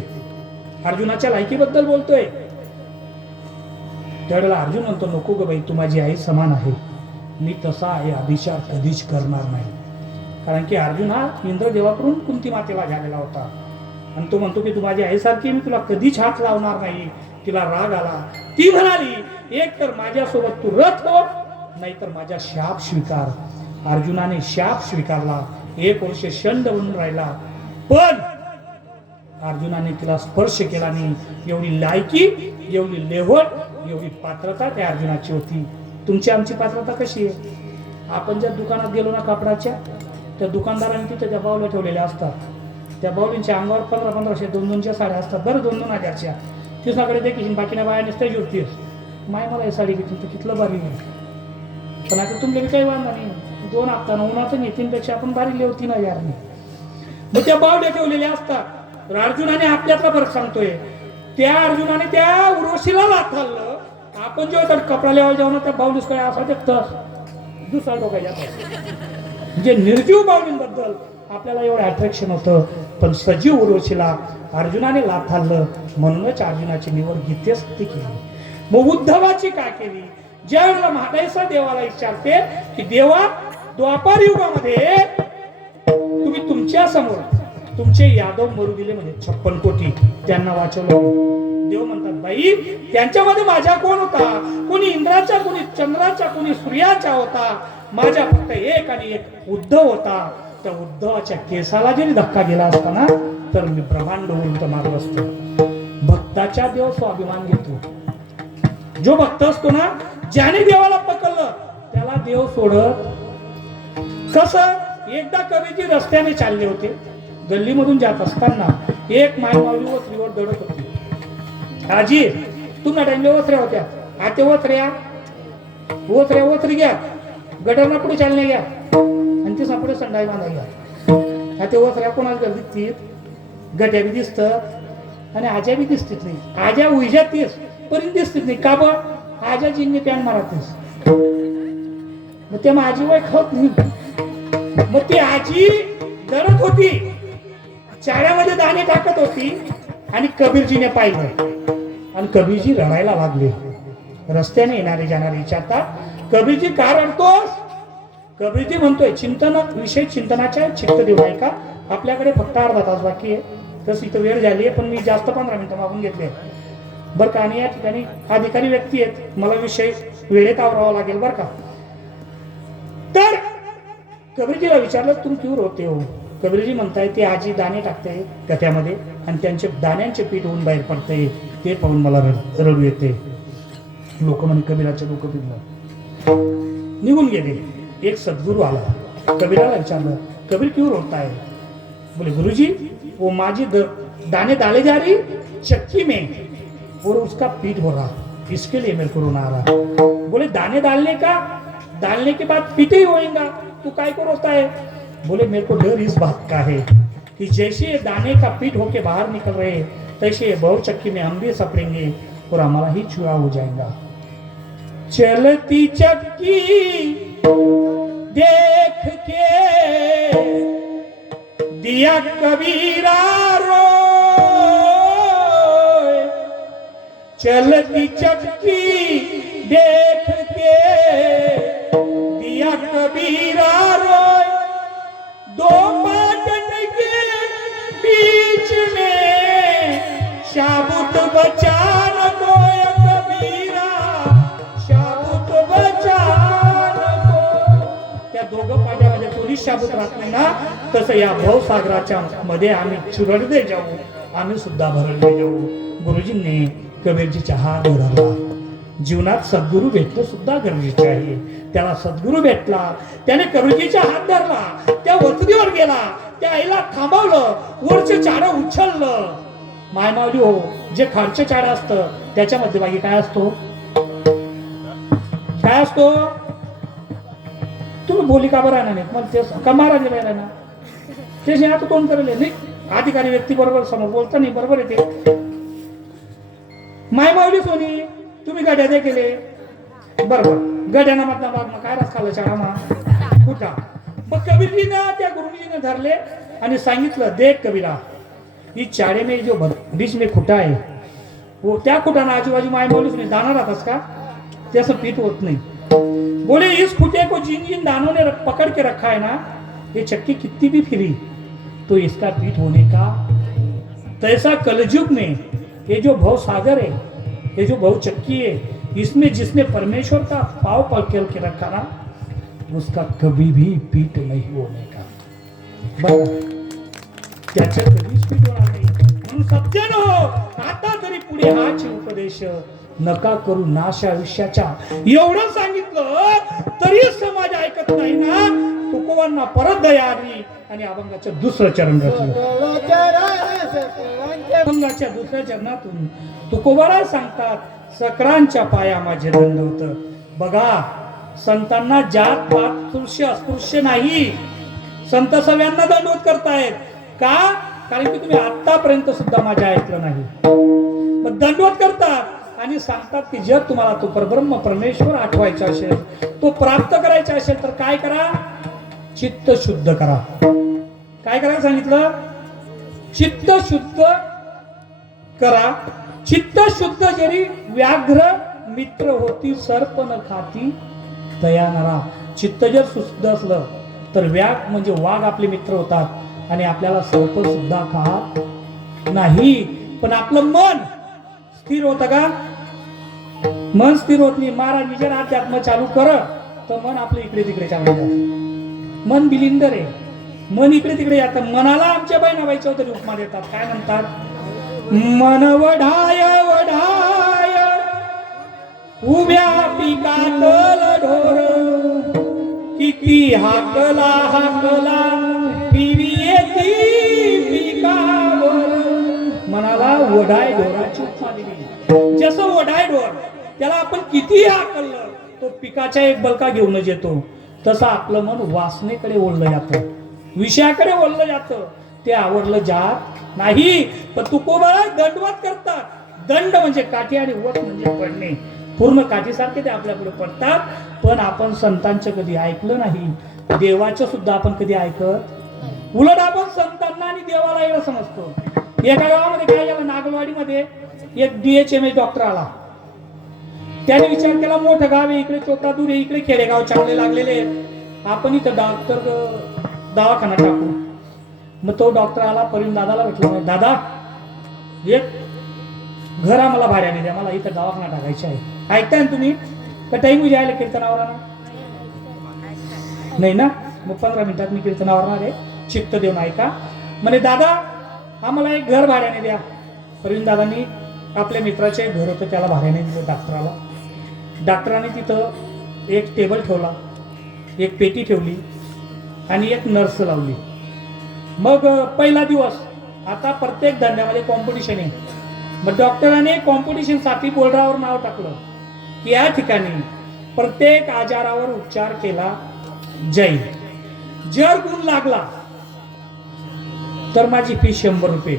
अर्जुनाच्या लायकीबद्दल बोलतोय. त्यावेळेला अर्जुन म्हणतो, नको ग बाई, तू माझी आई समान आहे, मी तसा आहे अभिचार कधीच करणार नाही. कारण की अर्जुन हा इंद्रदेवाकडून कुंती मातेला झालेला होता आणि तो म्हणतो की तू माझी आईसारखी, मी तुला कधीच हात लावणार नाही. तिला राग आला. ती म्हणाली एक तर माझ्यासोबत तू रथ हो, नाहीतर माझा शाप स्वीकार. अर्जुनाने शाप स्वीकारला. 1 वर्ष शंड बनून राहिला. पण अर्जुनाने तिला स्पर्श केला नाही. एवढी लायकी, एवढी लेवड, एवढी पात्रता त्या अर्जुनाची होती. तुमची आमची पात्रता कशी आहे? आपण ज्या दुकानात गेलो ना कापडाच्या, त्या दुकानदारांनी तिथे त्या बावल्या ठेवलेल्या असतात. त्या बावलींच्या अंगावर 1500 2,200 साड्या असतात. बरं 2,000च्या तिसऱ्याकडे देखील बाकीना बाया नसते जुळतीस. माय मला हे साडी घेतली तर कितलं बारी आहे. पण आता तुमच्याकडे काही वांधा नाही. 2 हप्ता उन्हाचं नाही, 3पेक्षा आपण बारी लेव 3,000. मग त्या बावल्या ठेवलेल्या असतात. अर्जुनाने आपल्यातला फरक सांगतोय. त्या अर्जुनाने त्या उर्वशीला लाथारलं. आपण जेव्हा तर कपडा लेवायला जाऊ ना, त्या बावलीस काय असा तस दुसरा डोकायच्या म्हणजे निर्जीव बावलींबद्दल आपल्याला एवढं अट्रॅक्शन होतं. पण सजीव उर्वशीला अर्जुनाने लाथारलं. म्हणूनच अर्जुनाची निवड गीतेसाठी केली. मग उद्धवाची काय केली? ज्या वेळेला महादेसा देवाला विचारते की देवा, द्वापार युगामध्ये तुम्ही तुमच्या समोर तुमचे यादव मरू दिले म्हणजे 56 कोटी त्यांना वाचवलं. देव म्हणतात बाई, त्यांच्यामध्ये माझा कोण होता? कोणी इंद्राचा, कोणी चंद्राचा, कोणी सूर्याचा होता. माझा फक्त एक आणि एक उद्धव होता. त्या उद्धवाच्या केसाला जरी धक्का गेला असता ना, तर मी ब्रह्मांड उलट मारलं असतं. भक्ताच्या देव स्वाभिमान घेतो. जो भक्त असतो ना, ज्याने देवाला पकडलं त्याला देव सोडत. कसं? एकदा कवीजी रस्त्याने चालले होते. गल्लीमधून जात असताना एक मायमावली वस्त्रीवर दडत होती. आजी तुम्हाला टाइमला वस्त्र्या होत्या. आते वस्त्री घ्या, गटरला पुढे चालण्या घ्या आणि ते सापुढे संडाई बांधा घ्या. आते वस्त्र्या कोणाच दिसतील? गट्या बी दिसतात आणि आज्या बी दिसतीच नाही. आज्या उईज्या तीस पर्यंत दिसतीच नाही. का बा? आज्या जिन्नी पॅन मारतीस. मग ते माझी वय खात नाही. मग ती आजी दडत होती, चाऱ्यामध्ये दाणे टाकत होती आणि कबीरजीने पाहिलं आणि कबीरजी रडायला लागले. रस्त्याने येणारे जाणारे विचारतात, कबीरजी का रडतोस? कबीरजी म्हणतोय चिंतन विषय चिंतनाच्या चित्त देऊ आहे का? आपल्याकडे फक्त अर्धा तास बाकी आहे. तसं इथं वेळ झाली आहे, पण मी जास्त 15 मिनिटं मागून घेतले बरं का. आणि या ठिकाणी अधिकारी व्यक्ती आहेत, मला विषय वेळेत आवरावा लागेल बरं का. तर कबीरजीला विचारलं तुम्ही क्यों रोते हो? कबीरजी म्हणताय ते आजी दाणे टाकते गट्यामध्ये आणि त्यांचे दाण्यांचे पीठ होऊन बाहेर पडते. ते पाहून मला रडू येते. लोक म्हणे कबीराचे डोकं पिरलं. निघून गेले. एक सद्गुरू आला. कबीराला विचारलं कबीर क्यों रोता है? बोले गुरुजी वो माझी दाने डाले जा रही चक्की में और उसका पीठ हो रहा, इसके लिए मेरे को रोना आ रहा. बोले दाने डालने के बाद पीठ ही होएगा, तू काय को रोता है? बोले मेरे को डर इस बात का है कि जैसे ये दाने का पीठ होके बाहर निकल रहे तैसे ये बहु चक्की में हम भी सपड़ेंगे और हमारा ही चूड़ा हो जाएगा. चलती चक्की देख के दिया कबीरा रोए, चलती चक्की देख के दिया कबीरा रोए, 2 पाटन के बीच में शाबुत बचान कोय कबीरा, शाबुत बचान को. त्या 2 पाट्यामध्ये कोणी शाबुत राहत नाही ना, तसं या भवसागराच्या मध्ये आम्ही चुरडले जाऊ, आम्ही सुद्धा भरडले जाऊ. गुरुजींनी कबीरजीचा हात धरला. जीवनात सद्गुरू भेटणं सुद्धा गरजेचे आहे. त्याला सद्गुरू भेटला, त्याने कबीरजीचा हात धरला, त्या वस्तीवर गेला, त्या आईला थांबवलं, वरचे चाडं उचललं. मायमावली हो, जे खालचे चाडं असतं त्याच्यामध्ये बाकी काय असतो? काय असतो? तुम्ही बोली का बरं नाही? मला ते का महाराज बाहेर ना ते आता तोंड करेल नाही. अधिकारी व्यक्ती बरोबर समोर बोलता नाही, बरोबर येते. मायमावली सोनी तुम्ही गड्या दे केले बरोबर. गड्याना मधला भाग मग काय रस खाल्ला चाळा मा कुठा. मग कबीरजीनं त्या गुरुजीने धरले आणि सांगितलं देख कबीरा, इस चाड़े में जो बीच में खुटा है वो त्या खुटाना आजूबाजू मायमावली सोनी दाना राहतास का? त्याचं पीठ होत नाही. बोले इस खुटे को जिन दानों ने पकड़ के रखा है ना, ये चक्की कितनी भी फिरी तो इसका पीठ होने का. तैसा कलयुग में ये जो भव सागर है ये जो बहुचक्की है इसमें जिसने परमेश्वर का पाव पलकेल के रखा ना उसका कभी भी पीठ नहीं होने का बघा त्याच्या कधीच पीठ होणार नाही म्हणून सज्जन हो आता तरी पुढे हाच उपदेश नका करू नाश आयुष्याच्या एवढं सांगितलं तरी समाज ऐकत नाही ना तुकोबांना परत दया आली आणि अभंगाचं दुसरं चरण रचलं अभंगाच्या दुसऱ्या चरणातून तुकोबाला सांगतात सकरांच्या पाया माझे दंडवत बघा संतांना जात पात स्पृश्य अस्पृश्य नाही संत सगळ्यांना दंडवत करतायत का कारण की तुम्ही आतापर्यंत सुद्धा माझ्या ऐकलं नाही मग दंडवत करतात आणि सांगतात की जर तुम्हाला तो परब्रह्म परमेश्वर आठवायचा असेल तो प्राप्त करायचा असेल तर काय करा चित्त शुद्ध करा काय करायला सांगितलं चित्त शुद्ध करा चित्त शुद्ध जरी व्याघ्र मित्र होती सर्प न खाती तया नरा चित्त जर शुद्ध असलं तर व्याघ म्हणजे वाघ आपले मित्र होतात आणि आपल्याला सर्प सुद्धा खात नाही पण आपलं मन स्थिर होतं का मन स्थिर होत नाही महाराज जर अध्यात्म चालू कर तर मन आपलं इकडे तिकडे चालू जातं मन बिलिंदर आहे मन इकडे तिकडे जातं मनाला आमच्या बहिणाबाई चौधरी उपमा देतात काय म्हणतात मन वढाय वढाय उभ्या पिकातल ढोर किती हाकला हाकला फिरी येती पिकावर मनाला वढाय ढोराची उपमा दिली जसं वढाय ढोर त्याला आपण किती हाकललं तो पिकाच्या एक बलका घेऊनच येतो तसं आपलं मन वासनेकडे ओढलं जातं विषयाकडे ओढलं जातं ते आवडलं जात नाही पण तुकोबाला दंडवत करतात दंड म्हणजे काठी आणि वत म्हणजे पडणे पूर्ण काठीसारखे ते आपल्या पुढे पडतात पण आपण संतांचं कधी ऐकलं नाही देवाचं सुद्धा आपण कधी ऐकत उलट आपण संतांना आणि देवाला एवढं समजतो एका गावामध्ये काय झालं नागलवाडीमध्ये एक DHMS डॉक्टर आला त्याने विचार केला मोठं गाव आहे इकडे चोपडा दूर आहे इकडे खेडेगाव चांगले लागलेले आहेत आपण इथं डॉक्टर दवाखाना टाकू मग तो डॉक्टर आला परिण दादाला भेटला दादा एक घर आम्हाला भाड्याने द्या मला इथं दवाखाना टाकायचा आहे ऐकताय ना तुम्ही का टाईम जायला कीर्तनावर नाही ना मग 15 मिनिटात मी कीर्तनावर आहे चित्त देऊन ऐका म्हणे दादा आम्हाला एक घर भाड्याने द्या परिण दादांनी आपल्या मित्राचे घर होतं त्याला भाड्याने दिलं डॉक्टराला डॉक्टरांनी तिथं एक टेबल ठेवला एक पेटी ठेवली आणि एक नर्स लावली मग पहिला दिवस आता प्रत्येक धंद्यामध्ये कॉम्पिटिशन आहे मग डॉक्टरांनी कॉम्पिटिशन साठी बोर्डावर नाव टाकलं की या ठिकाणी प्रत्येक आजारावर उपचार केला जाईल जर गुण लागला तर माझी फी 100 रुपये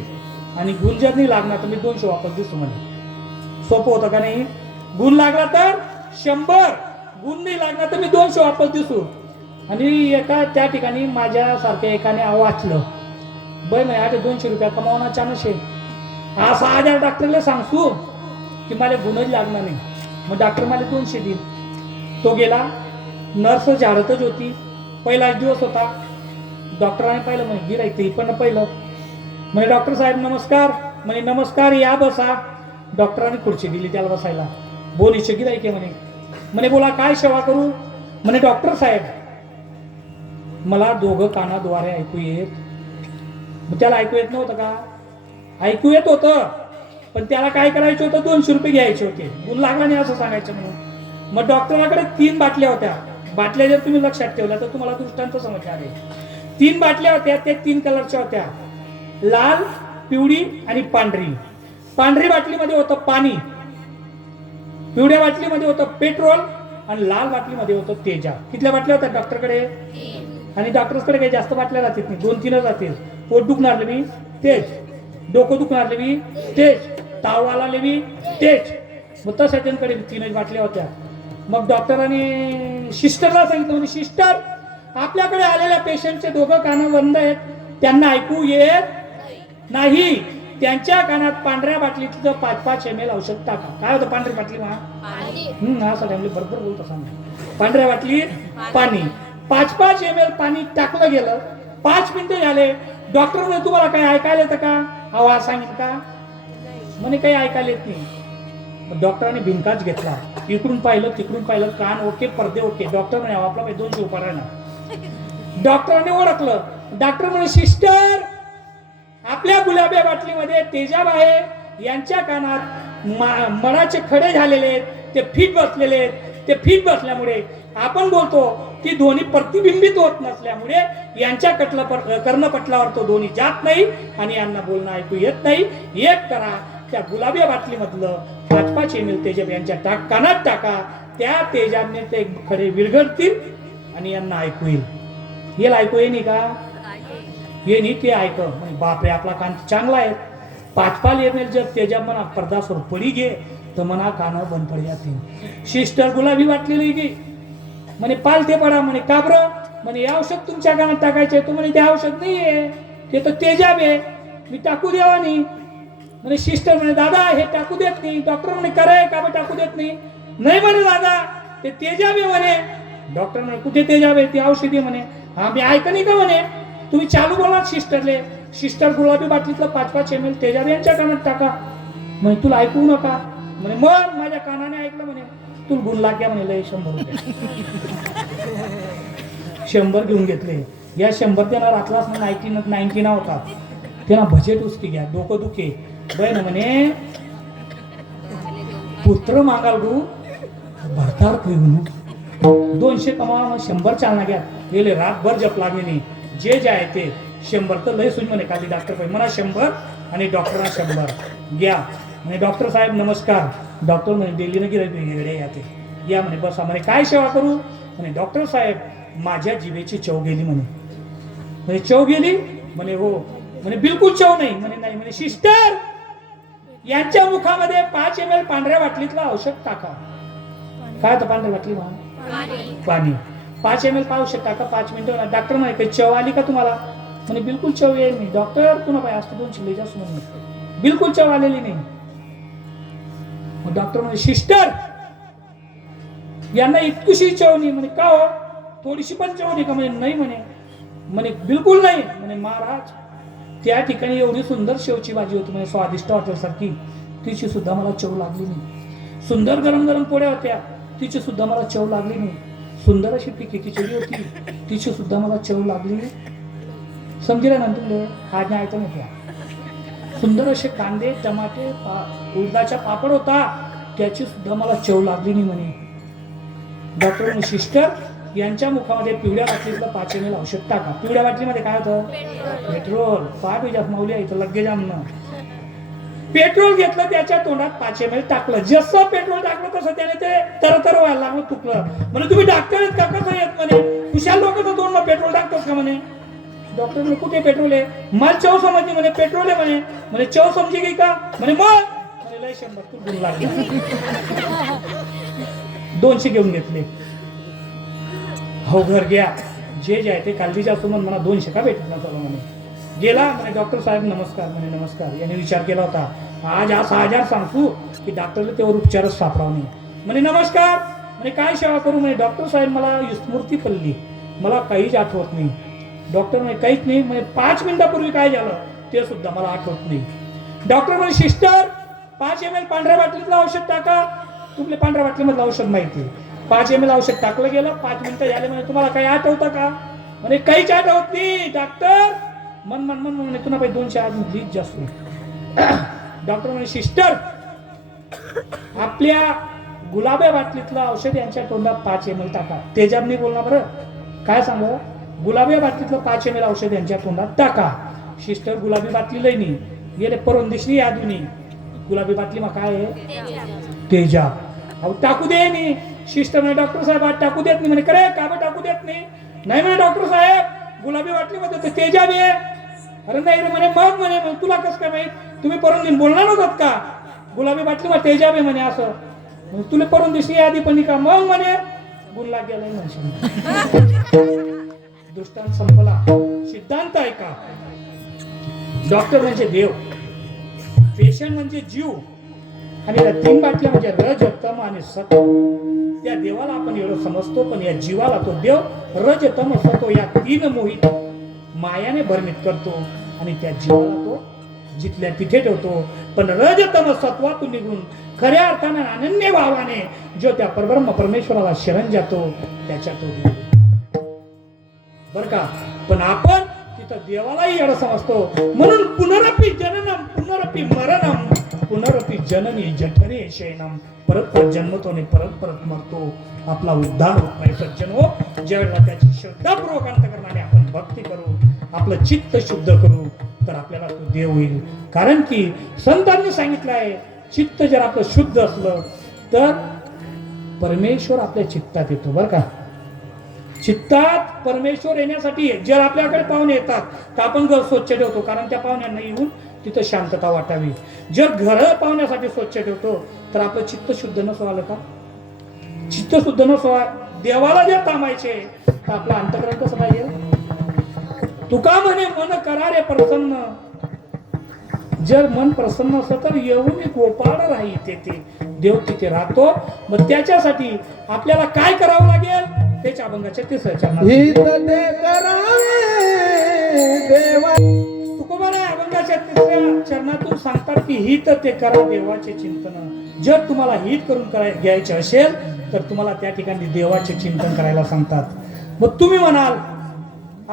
आणि गुण जर नाही लागणार तर मी 200 वापस देतो म्हणे सोपं होतं का नाही गुण लागला तर 100 गुण नाही लागला तर मी 200 वापस देतो आणि एका त्या ठिकाणी माझ्यासारख्या एकाने वाचलं बाई मी आता 200 रुपया कमावण्याचा नशे असा आजार डॉक्टरला सांगतो की मला गुणच लागणार नाही मग डॉक्टर मला 200 देईल तो गेला नर्स झाडतच होती पहिलाच दिवस होता डॉक्टरांनी पाहिलं म्हणे गिराईक ते पण पहिलं म्हणे डॉक्टर साहेब नमस्कार म्हणे नमस्कार या बसा डॉक्टरांनी खुर्ची दिली त्याला बसायला बोलीचे गिराईक आहे म्हणे बोला काय सेवा करू म्हणे डॉक्टर साहेब मला दोघं कानाद्वारे ऐकू येत मग त्याला ऐकू येत नव्हतं का ऐकू येत होतं पण त्याला काय करायचं होतं 200 रुपये घ्यायचे होते गुण लागला नाही असं सांगायचं म्हणून मग डॉक्टराकडे 3 बाटल्या होत्या बाटल्या जर तुम्ही लक्षात ठेवल्या तर तुम्हाला दृष्टांत समजणार आहे 3 बाटल्या होत्या त्या 3 कलरच्या होत्या लाल पिवळी आणि पांढरी पांढरी बाटलीमध्ये होतं पाणी पिवळ्या बाटलीमध्ये होतं पेट्रोल आणि लाल बाटलीमध्ये होतं तेजा कितल्या बाटल्या होत्या डॉक्टरकडे आणि डॉक्टरकडे काही जास्त बाटल्या राहतील नाही 2-3 राहतील पोट दुखणार मी तेच डोकं दुखणार मी तेच ताव आला मी तेच मग तसं त्यांकडे 3 बाटल्या होत्या मग डॉक्टरांनी सिस्टरला सांगितलं म्हणजे सिस्टर आपल्याकडे आलेल्या पेशंटचे दोघं कानं बंद आहेत त्यांना ऐकू येत नाही त्यांच्या कानात पांढऱ्या बाटलीतलं 5-5 ml औषध टाका काय होतं पांढरी बाटली हा सगळ्यांनी बरोबर बोलतो सांगा पांढऱ्या बाटलीत पाणी 5-5 ml पाणी टाकलं गेलं 5 मिनिटं झाले डॉक्टर म्हणे तुम्हाला काही ऐकायला येतं का आवाज सांगितलं का म्हणे काही ऐकायला येत नाही डॉक्टरांनी भिंकाच घेतला, इकडून पाहिलं तिकडून पाहिलं, कान ओके पडदे ओके. डॉक्टर म्हणे आपला 200 रुपये ना. डॉक्टरांनी ओळखलं. डॉक्टर म्हणे सिस्टर आपल्या गुलाबी बाटलीमध्ये तेजाब आहे, यांच्या कानात मळाचे खडे झालेले आहेत, ते फिट बसलेले आहेत. ते फिट बसल्यामुळे आपण बोलतो की ध्वनी प्रतिबिंबित होत नसल्यामुळे यांच्या कर्णपटलावर तो ध्वनी जात नाही आणि यांना बोलणं ऐकू येत नाही. एक करा, त्या गुलाबी बाटलीमधलं 5-5 ml तेजाब यांच्या कानात टाका, त्या तेजाबने ते खडे विरघळतील आणि यांना ऐकू येईल. याला ऐकू येईल का? हे नी ते ऐक म्हणजे बापरे आपला कान चांगला आहे. 5-5 ml जर तेजाब म्हणा पडदासवर पडी गे तर म्हणा कान बंद पड जाते. सिस्टर गुलाबी बाटली की म्हणे पालते पडा म्हणे का बरं? म्हणे हे औषध तुमच्या कानात टाकायचे. तो म्हणे ते औषध नाहीये, ते तर तेजाब आहे, मी टाकू द्यावा नाही. म्हणे सिस्टर म्हणे दादा हे टाकू देत नाही. डॉक्टर म्हणे करे का बरं टाकू देत नाही? नाही म्हणे दादा ते तेजाब आहे म्हणे. डॉक्टर म्हणे कुठे तेजाब आहे? ती औषधी म्हणे. हा मी ऐक नाही का म्हणे. तुम्ही चालू बोला सिस्टरले. सिस्टर गुलाबी बाटलीतलं 5-5 ml तेजाब यांच्या कानात टाका. म्हणे तुला ऐकू नका म्हणे. मग माझ्या कानाने ऐकलं म्हणे. तुला गुण लाग्या म्हणे लय 100 रुपये. 100 घेऊन घेतले. या 100 त्यांना रातलाच 90 ना होता. त्यांना बजेट उसकी घ्या डोकं दुखे बहिण म्हणे पुत्र मागाल गो भरतार घेऊन 200 कमावा 100 चालना घ्या. गेले रातभर जप लागले नाही. जे जे आहे ते 100 तर लय सुन म्हणे. खाली डॉक्टर पाहिजे मला 100 आणि डॉक्टरना 100 घ्या म्हणे. डॉक्टर साहेब नमस्कार. डॉक्टर म्हणे डेलीनं गिराईक वेगळे याते या म्हणे. बसा म्हणे काय सेवा करू म्हणे. डॉक्टर साहेब माझ्या जिभेची चव गेली म्हणे. म्हणे चव गेली म्हणे हो म्हणे. बिलकुल चव नाही म्हणे. नाही म्हणे. सिस्टर यांच्या मुखामध्ये 5 ml पांढऱ्या बाटलीतलं औषध टाका. काय होतं पांढऱ्या बाटली पाणी. 5 ml औषध टाका 5 मिनिटं. डॉक्टर म्हणे काही चव आली का तुम्हाला? म्हणे बिलकुल चव येईल नाही. डॉक्टर तुला पाय असतं 2 शिल्ले जास्त म्हणे. बिलकुल चव आलेली नाही. डॉक्टर म्हणे सिस्टर यांना इतकीशी चव नाही म्हणे. का हो थोडीशी पण चव नाही का म्हणे. नाही म्हणे. म्हणे बिलकुल नाही म्हणे. महाराज त्या ठिकाणी एवढी सुंदर शेवची भाजी होती म्हणे स्वादिष्ट हॉटेलसारखी, तिची सुद्धा मला चव लागली नाही. सुंदर गरम गरम पोळ्या होत्या, तिची सुद्धा मला चव लागली नाही. सुंदर अशी पिकी खिचडी होती, तिची सुद्धा मला चव लागली नाही. समजलं ना तुमले? आज नाही ऐकत नाही. सुंदर असे कांदे टमाटे उडदाचा पापड होता, त्याची सुद्धा मला चव लागली नाही म्हणे. डॉक्टर म्हणे सिस्टर यांच्या मुखामध्ये पिवळ्या बाटलीतलं 5 ml औषध टाका. पिवळ्या बाटलीमध्ये काय होतं? पेट्रोल. पाठ विजात माऊली आहे इथं लगेच आमनं. पेट्रोल घेतलं त्याच्या तोंडात 5 ml टाकलं. जसं पेट्रोल टाकलं तसं त्याने ते तर व्हायला लागलं तुकलं. म्हणे तुम्ही डॉक्टर आहेत का? कसं येत म्हणे. कुशाल लोक तर तोंडला पेट्रोल टाकतात का म्हणे. डॉक्टर म्हणे कुठे पेट्रोल आहे? मला चव समजली म्हणे. पेट्रोल आहे म्हणे. म्हणे चव समजी गई का म्हणे. मग म्हणे लय 100 तू गुण लागला. 200 घेऊन घेतले. हो घर घ्या जे जे आहे ते कालदीच्या समोर मला 200 का भेटत ना चला म्हणे. गेला म्हणे डॉक्टर साहेब नमस्कार म्हणे. नमस्कार. याने विचार केला होता आज 6,000 सांगू की डॉक्टरला त्यावर उपचारच सापडाव नाही. म्हणे नमस्कार म्हणे काय सेवा करू म्हणे. डॉक्टर साहेब मला स्मृती पडली, मला काहीच आठवत नाही. डॉक्टर म्हणे काहीच नाही म्हणे. 5 मिनिटापूर्वी काय झालं ते सुद्धा मला आठवत नाही. डॉक्टर म्हणे सिस्टर 5 ml पांढऱ्या बाटलीतलं औषध टाका. तुमल्या पांढऱ्या बाटलीमधलं औषध माहिती. 5 ml औषध टाकलं गेलं. 5 मिनिटं झाले म्हणे. तुम्हाला काही आठवतं का म्हणे. काहीच आठवत नाही डॉक्टर. मन म्हणे तुला पाहिजे 200 आज लीज जास्त. डॉक्टर म्हणे सिस्टर आपल्या गुलाबी बाटलीतलं औषध यांच्या तोंडात 5 ml टाका. तेजाब नाही बोलणार बरं. काय सांग गुलाबी बाटलीतलं 5 ml औषध यांच्या तोंडात टाका. सिस्टर गुलाबी बाटली लई नाही गेले परवून दिसली यादूनी. गुलाबी बाटली मग काय आहे? तेजाब. अहो टाकू दे नाही. सिस्टर म्हणे डॉक्टर साहेब आज टाकू देत नाही म्हणे. करे का बरं टाकू देत नाही? नाही म्हणे डॉक्टर साहेब गुलाबी बाटलीमध्ये तर तेजाब आहे. अरे नाही रे म्हणे. मग म्हणे तुला कसं काय माहित? तुम्ही परवून बोलणार होतात का गुलाबी बाटलीमध्ये तेजाब आहे म्हणे. असं तुला परवून दिसली आधी पण का? मग म्हणे गुण लाग गेला म्हणजे. दृष्टांत संपला. सिद्धांत आहे का? डॉक्टर म्हणजे देव, पेशंट म्हणजे जीव आणि या 3 बाटल्या म्हणजे रज तम आणि सत्व. त्या देवाला आपण एवढं समजतो पण या जीवाला तो देव रज तम सत्व या 3 मोहित मायाने भरमित करतो आणि त्या जीवाला तो जिथल्या तिथे ठेवतो. पण रजतम सत्वातून निघून खऱ्या अर्थानं अनन्य भावाने जो त्या परब्रह्म परमेश्वराला शरण जातो त्याच्या तो देव. बर का? पण आपण तिथं देवालाही एवढं समजतो. म्हणून पुनरपि जननम पुनरपि मरणम पुनरपि जननी जठरे शयनम. परत परत जन्मतो आणि परत परत मरतो. आपला उद्धार होत नाही सज्जन हो. ज्यावेळेला त्याची श्रद्धापूर्वक अंतकरणाने आपण भक्ती करू, आपलं चित्त शुद्ध करू, तर आपल्याला तो देव होईल. कारण की संतांनी सांगितलं आहे, चित्त जर आपलं शुद्ध असलं तर परमेश्वर आपल्या चित्तात येतो. बरं का? चित्तात परमेश्वर येण्यासाठी जर आपल्याकडे पाहुणे येतात तर आपण घर स्वच्छ ठेवतो, कारण त्या पाहुण्यांना येऊन तिथं शांतता वाटावी. जर घर पाहुण्यासाठी स्वच्छ ठेवतो तर आपलं चित्त शुद्ध नसं आलं का? चित्त शुद्ध नसं देवाला जर थांबायचे तर आपलं अंतकरण कसं पाहिजे? तुका म्हणे मन करा रे प्रसन्न. जर मन प्रसन्न असलं तर येऊन गोपाळ राही ते देव तिथे राहतो. मग त्याच्यासाठी आपल्याला काय करावं लागेल? त्याच्या अभंगाच्या तिसऱ्या चरणात तुकोबाराय अभंगाच्या तिसऱ्या चरणातून सांगतात की हित ते करा देवाचे चिंतन. जर तुम्हाला हित करून घ्यायचे असेल तर तुम्हाला त्या ठिकाणी देवाचे चिंतन करायला सांगतात. मग तुम्ही म्हणाल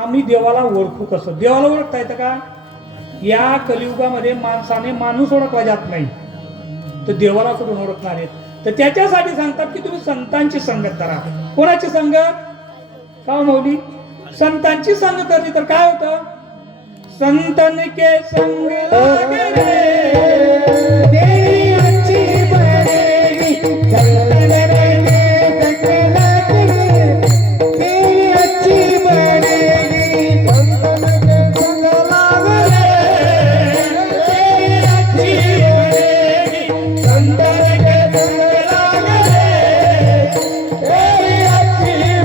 आम्ही देवाला ओळखू कसं? देवाला ओळखता येतं का? या कलियुगामध्ये माणसाने माणूस ओळखला जात नाही, तर देवाला कुठून ओळखणार आहेत? तर त्याच्यासाठी सांगतात की तुम्ही संतांची संगत करा. कोणाची संगत? का मौली? संतांची संगत करली तर काय होतं? संतन के संग लागे रे तेरी अच्छी बनेगी. संतन के संग लागे रे तेरी अच्छी बनेगी. संतन के संग लागे रे तेरी अच्छी बनेगी. संतन के संग लागे रे तेरी अच्छी बनेगी.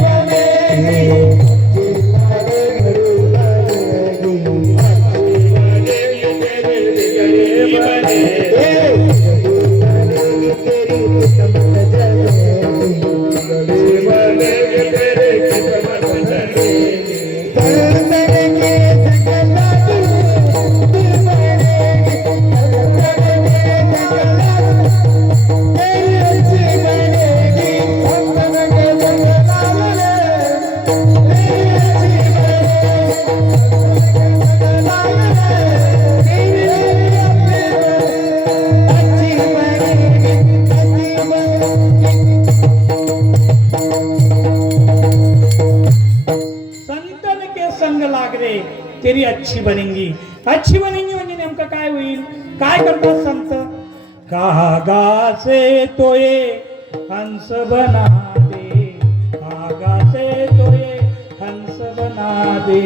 तेरी अच्छी बनेंगी. अच्छी बनेंगी म्हणजे नेमकं काय होईल? काय करतात संत? कागा से तोये हंस बना दे, कागा से तोये हंस बना दे.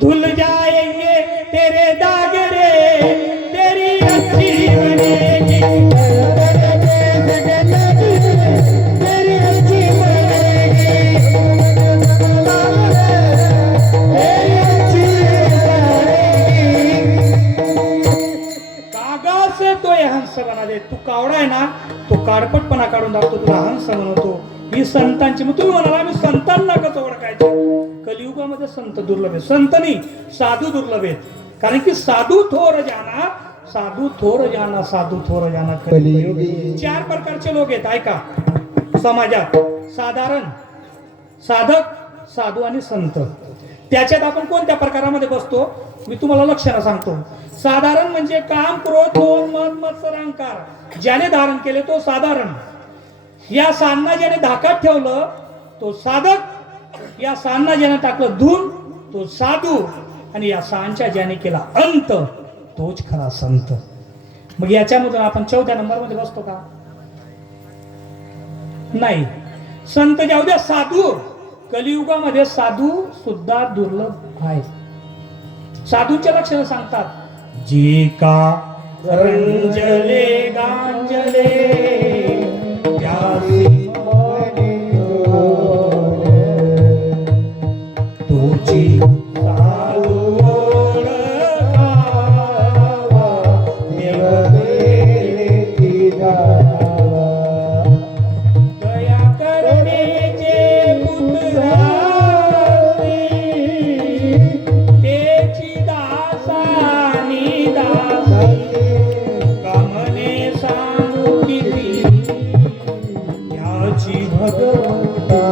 धुल जाएंगे तेरे दाग रे तेरी अच्छी बनेगी. बना दे. तू कावडा आहे ना, तो काडपटपणा काढून दाखवतो, तुला हंस बनवतो. ही संतांची. मग तुम्ही म्हणाला आम्ही संतांना कसं ओळखायचं? कलियुगामध्ये संत दुर्लभ आहे. संत नाही, साधू दुर्लभ आहेत. कारण की साधू थोर जाना, साधू थोर जाना, साधू थोर जाना. कलियुगी 4 प्रकारचे लोक आहेत ऐका समाजात: साधारण, साधक, साधू आणि संत. त्याच्यात आपण कोणत्या प्रकारामध्ये बसतो मी तुम्हाला लक्षणं सांगतो. साधारण म्हणजे काम, क्रोध, लोभ, मद, मत्सर, अहंकार ज्याने धारण केले तो साधारण. या साधना ज्याने धाकात ठेवलं तो साधक. या साधना ज्याने टाकलं धून तो साधू. आणि या साधनाच्या ज्याने केला अंत तोच खरा संत. मग याच्यामधून आपण 4थ्या नंबरमध्ये बसतो का? नाही. संत जाऊ द्या, साधू. कलियुगामध्ये साधू सुद्धा दुर्लभ आहे. साधूंच्या लक्षणं सांगतात: जी का रंजले गांजले त्यासी तुझी साधू ओळखावा देव तेरी जावा. दया करण्याचे पुत्रासी तेची दासानी कामने सांगू किती याची भगवंता.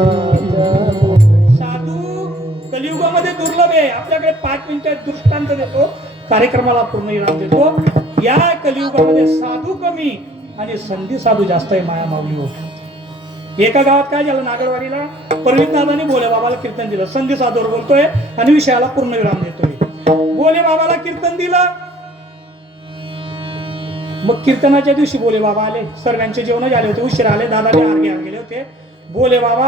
साधू कलियुगामध्ये दुर्लभ आहे. आपल्याकडे 5 मिनिटात दृष्टांत देतो, कार्यक्रमाला पूर्ण विराम देतो. या कलियुगामध्ये साधू कमी आणि संधी साधू जास्त आहे. माया माऊली हो. एका गावात काय झालं, नागरवाडीला परवीन दादाने भोले बाबाला कीर्तन दिलं. संधी साधूवर बोलतोय आणि विषयाला पूर्ण विराम देतोय. भोले बाबाला कीर्तन दिलं. मग कीर्तनाच्या दिवशी भोले बाबा आले. सर्वांचे जेवण झाले होते, उशीर आले. दादाने हार घ्यायला गेले होते. भोले बाबा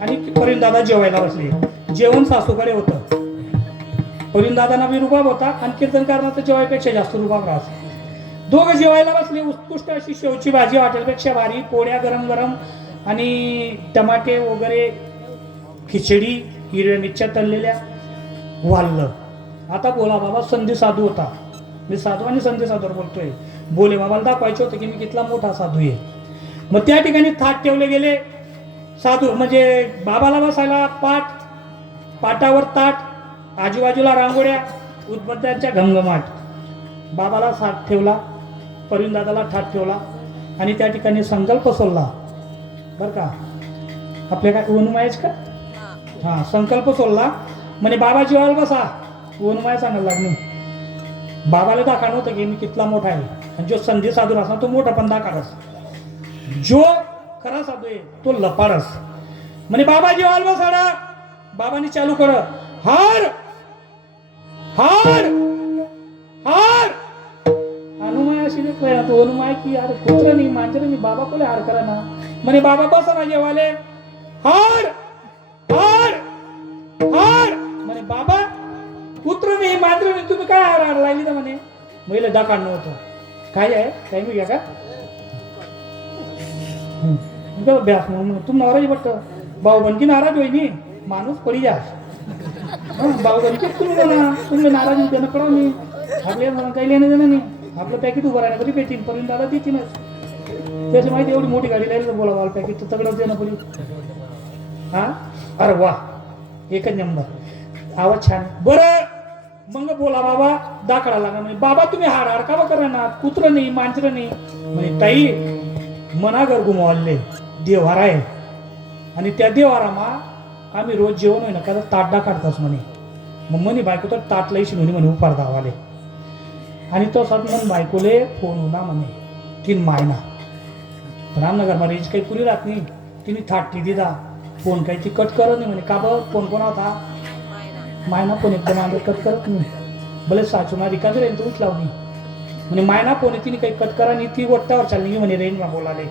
आणि परवीन दादा जेवायला बसले. जेवण सासूकडे होतं. परवीन दादांना बी रुबाब होता आणि कीर्तनकारनाचं जेवायपेक्षा जास्त रुबाब राहत. दोघं जेवायला बसले. उत्कृष्ट अशी शेवची भाजी, हॉटेलपेक्षा भारी, पोळ्या गरम गरम आणि टमाटे वगैरे, खिचडी, हिरव्या मिरच्या तळलेल्या, वाढलं. आता बोला बाबा संधी साधू होता. मी साधू आणि संधी साधूवर बोलतोय. बोले बाबाला दाखवायचं होतं की मी कितला मोठा साधू आहे. मग त्या ठिकाणी थाट ठेवले गेले. साधू म्हणजे बाबाला बसायला पाट, पाटावर ताट, आजूबाजूला रांगोळ्या, उदबत्त्यांच्या घमघमाट. बाबाला थाट ठेवला, परवीन दादाला थाट ठेवला आणि त्या ठिकाणी संकल्प सोडला. बर का, आपल्या काय वनुमायच का, हा संकल्प सोडला. म्हणे बाबा जेवायला बसा. वनुमाय सांगायला लागणे. बाबाला दाखवणं होतं की मी कितला मोठा आहे. आणि जो संधी साधू असणार तो मोठा पण दाखवस. जो खरा साधू आहे तो लपाडस. म्हणे बाबा जेवायला बसाडा. बाबांनी चालू कर, हार हार हार. अनुमाय अशी नाही अनुमाय की यार कुत्र नाही मांजर नाही. बाबा कोले हार करा ना. म्हणे बाबा बसा ना जेवाले. हार हार हार. म्हणे बाबा कुत्र नाही मांजर नाही, तुम्ही काय हार हार लागली ना. म्हणे महिला दाखवणं होतं. काय आहे काही मी घ्या का अभ्यास म्हणून तुम नाराज बघत भाऊ बनकी नाराज होई नी माणूस पडी जा. भाऊ बनकी तुम्ही नाराज देणं करा मी आपल्या काही लेणं देणं नाही. आपलं पॅकेट उभं राहिलं तरी पेटीन पर्यंत दादा देतीनच. त्याची माहिती एवढी मोठी गाडी लागली तर बोला मला पॅकेट तर तगडच देणं पडी. हा अरे वा एकच नंबर, आवाज छान. बरं मग बोला बाबा दाखडा लागा. म्हणजे बाबा तुम्ही हाड हाड का करा ना, कुत्र नाही मांजर नाही. म्हणजे ताई मनागर गुमवाले देवहार आहे आणि त्या देवहारामा आम्ही रोज जेवण होईना का ताट दाखडताच म्हणे. मग म्हणे बायको तर ताट लईशी म्हणे उपार धावाले. आणि तो सात मन बायकोले फोन होना म्हणे 3 महिना. पण रामनगर रेंज काही पुरी राहत नाही. तिने थाट दिदा फोन काही ती कट करत नाही म्हणे. का बघ फोन कोणा होता मायना फोन एकदम आंदर कट करत नाही. भले साचूना रिकामी रेंज तू उचलाव नाही म्हणे. मायना फोन तिने काही कट करा आणि ती गोट्यावर चालली म्हणे रेंजमा बोलाले.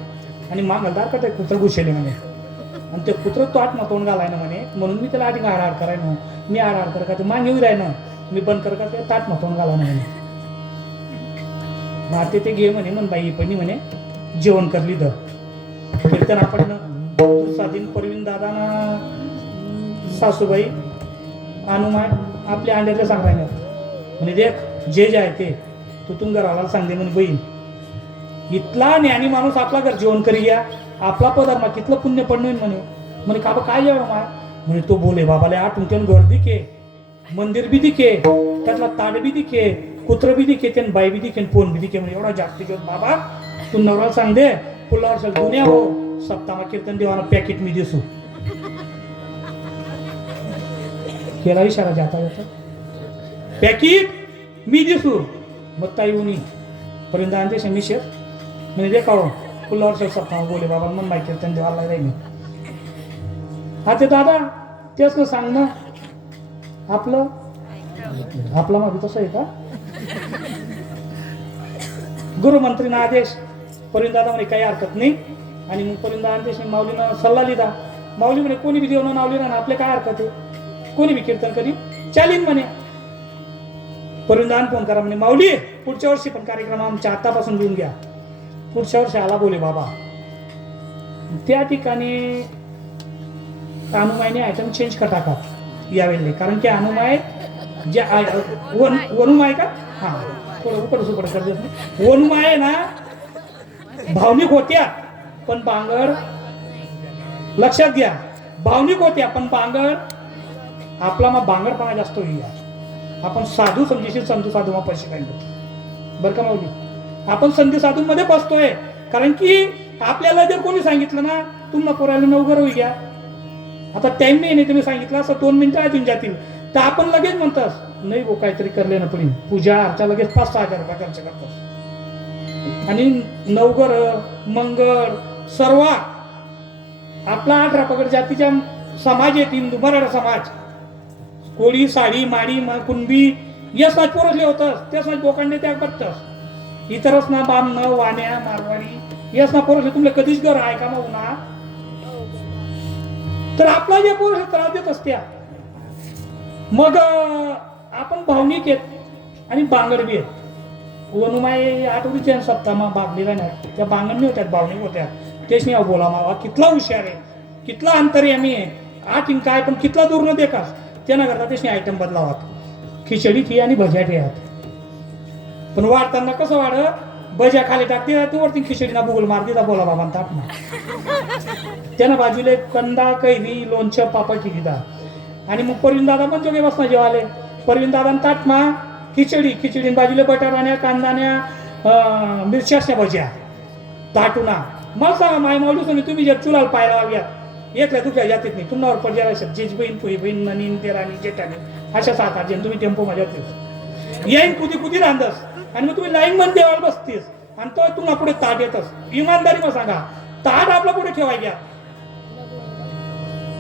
आणि मांगलदार का ते कुत्र घुसेले म्हणे. आणि ते कुत्र तो आठ तोंड घालाय ना म्हणे. म्हणून मी त्याला आधी आड कराय ना. मी आड कर का ते मांग येऊ राय ना. मी बंद कर का ते ताट तोंड घाला ना म्हणे. माते ते घे म्हणे मन बाई पण म्हणे जेवण करली तर कीर्तन आपण साधीन परवीन दादाना सासूबाई अनुमाय आपल्या अंड्यातल्या सांगायला म्हणे देख जे जे आहे ते तू तुम घराला सांगते म्हणे. बहीण इथला ज्ञानी माणूस आपला घर जेवण करी घ्या. आपला पदार्थ कितलं पुण्य पडणं म्हणे. म्हणे का काय जेवण माय म्हणे. तो बोले बाबाले आठून त्यान घर दिके, मंदिर बी दिके, त्यातला ताट बी दिके, कुत्र बी दिके, त्यान बाई बी दिके, फोन बी दिके. म्हणे एवढा जास्त घेऊन बाबा तू नवरा सांग दे पुलावर सर दुनिया हो सप्ताह कीर्तन देवाना पॅकेट मी दिसू केला इशारा जाता जाता पॅकेट मी दिसू. मग ताई उनी पर्यंत आणते मिशेस म्हणजे देखाव पुलावर सर सप्ताह बोले बाबा मन बाई कीर्तन देवाला राहील. हा ते दादा तेच ना सांग ना आपलं आपला मागे तसं आहे का. गुरुमंत्रीना आदेश परवीन दादा म्हणे काही हरकत नाही. आणि मग परवीन दादा आदेश माऊलीनं सल्ला लिहिला. माऊली म्हणे कोणी बी देवनं नाव लिहिलं ना आपले काय हरकत आहे. कोणी बी कीर्तन करी चालीन म्हणे. परवीन दादा फोन करा म्हणे माऊली पुढच्या वर्षी पण कार्यक्रम आमच्या आतापासून लिहून घ्या. पुढच्या वर्षी आला बोले बाबा. त्या ठिकाणी अनुमायने आयटम चेंज का टाकात यावेळी. कारण की अनुमाय जे वनुमाय का हा थोडं उपड सुपड करते. वनुमाय आहे ना भावनिक होत्या पण बांगर लक्षात घ्या. भावनिक होत्या पण बांगर आपला मग बांगरपणा जास्त होईल. आपण साधू समजेशी संत साधू मग पैसे काही बरं का माऊली. आपण संधी साधूंमध्ये बसतोय कारण की आपल्याला जर कोणी सांगितलं ना तुम्हाला पोरायला नवघर होई घ्या, आता टाइम नाही तुम्ही सांगितलं असं 2 मिनिटं आधीन जातील तर आपण लगेच म्हणतास नाही गो काहीतरी करले ना पडी पूजा अर्चा लगेच 5-6 हजार रुपये खर्च करतात. आणि नवघर मंगळ सर्व आपला 18 पगड जातीच्या समाज आहेत, हिंदू मराठा समाज, कोळी साडी माडी कुणबी यसाच पोरसले होतस त्याच बोकांडे त्या बघतस. इतरच ना बाम न वाण्या मारवाडी यस ना पोरसले तुमले कधीच घर आहे का मग ना. तर आपला जे पोरस त्रास देत असत्या मग आपण भावनिक आहेत आणि बांगड बी आहेत. वनुमाई आठवडीच्या सप्ताह बागलेला नाही त्या बांगडणी होत्या भावनिक होत्या तेच नाही बोला मावा कितला हुशार आहे कितला अंतर्यामी आहे आठ काय पण कितला दूर न देखा त्यांना करता तेच नाही आयटम बदलावात खिचडी थी आणि भज्या ठेवात. पण वाढताना कसं वाढ भज्या खाली टाकते तू वरती खिचडीना भूगोल मारते बोला बाबा ताप ना त्यानं बाजूला कंदा कैरी लोणचं पापड ठिकीदा. आणि मग परवीन दादा पण जोगे बसना जेवाले परवीन दादा ताट मा खिचडी बाजूला बटाराण्या कांदाण्या मिरच्याच्या भज्या ताटूना. मला सांगा माय मावली सोनी तुम्ही जर चुलाल पाहायला वाग्यात एकल्या दुखल्या जातीत नाही तुम्हाला पर्याय जेज बहीण पुई बहीण ननीन तेराणी जेठाणी अशा 7-8 जण तुम्ही टेम्पो मध्ये जातेस येईन कुदी रांधस आणि मग तुम्ही लाईन मध्ये देवाला बसतेस आणि तो तुम्हाला पुढे ताट येतस. इमानदारी मग सांगा ताट आपला पुढे ठेवाय घ्या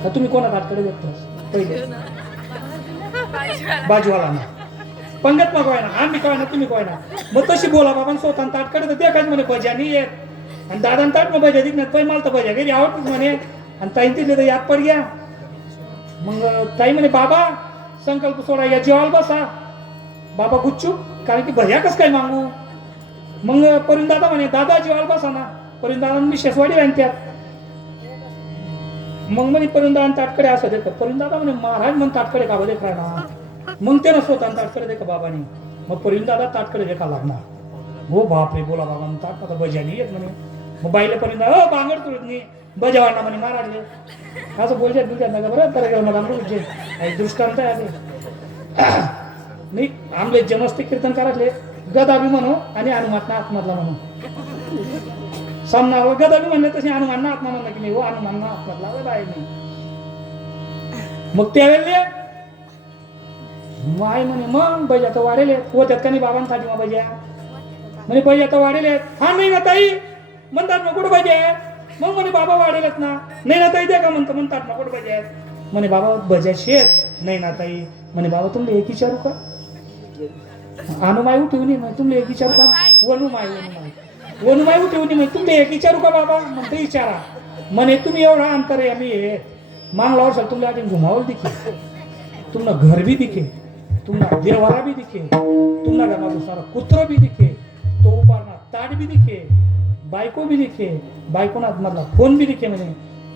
का तुम्ही कोणा ताटकडे देतस पहिले बाजूवाला ना पंगत मग ना आम्ही काय ना तुम्ही काय ना मग तशी बोला बाबा स्वतः ताटकडे तर ते काय म्हणे भज्या नाही येत आणि दादा ताट मग भज्या दिखण्यात पै मला तर भज्या घरी आवडतच म्हणे आणि ताई तिथले तर याद पड घ्या. मग ताई म्हणे बाबा संकल्प सोडा या जेवायला बसा बाबा गुच्चू कारण की भज्या कस काय मागू. मग परिंद दादा म्हणे दादा जेवायला बसा ना परिंद दादा मी शेसवाडी आणत्यात. मग म्हणे परिंद दादा ताटकडे असं देत परिंद दादा म्हणे महाराज मग ताटकडे का देख राहणार. मग ते ना स्वतः ताटकडे दे का बाबानी मग परिंद दादा ताटकडे देखा लागणार. हो बापरे बोला बाबा ताट आता भज्या नाही येत म्हणे. मग बाईला परिंद बांगड तुळत नाही बजा वाढणार म्हणे महाराजले असं बोलतात नका बरं तर घेऊ नका दृष्टांत आहे नाही आमले जमस्ते कीर्तन करायले गदाबी म्हणू आणि हनुमातना आत्मधला म्हणू सामना गदाबी म्हणले तसे हनुमानना आत्मा म्हणलं की नाही हो हनुमानना आत्मधला आहे नाही. मग त्यावेळेला माय म्हणे मग बजा तर वाढेल होत्यात का नाही बाबांसाठी मग बजा म्हणे बजा तर वाढेल हा नाही ना ताई म्हणतात मग कुठं पाहिजे मग म्हणे बाबा वाढेलच ना नाही ना ताई द्या का म्हणतात मग कुठं पाहिजे म्हणे बाबा बजा शेत नाही ना ताई म्हणे बाबा तुमले एक विचारू का अनुमाई उठवणी म्हणजे तुमले एक विचारू का वनुमाई उठवणी म्हणजे तुमले एक विचारू का बाबा म्हणते विचारा म्हणे तुम्ही एवढा अंतर आहे आम्ही मांगला वर्षात तुमले आधी घुमावल दिखे तुमना घर भी दिखे तुमना देवारा भी दिखे तुमना घरमा सारा कुत्र भी दिखे तो उपारना ताट भी दिखे बायको भी दिखे बायकोना मधला फोन भी दिखे म्हणे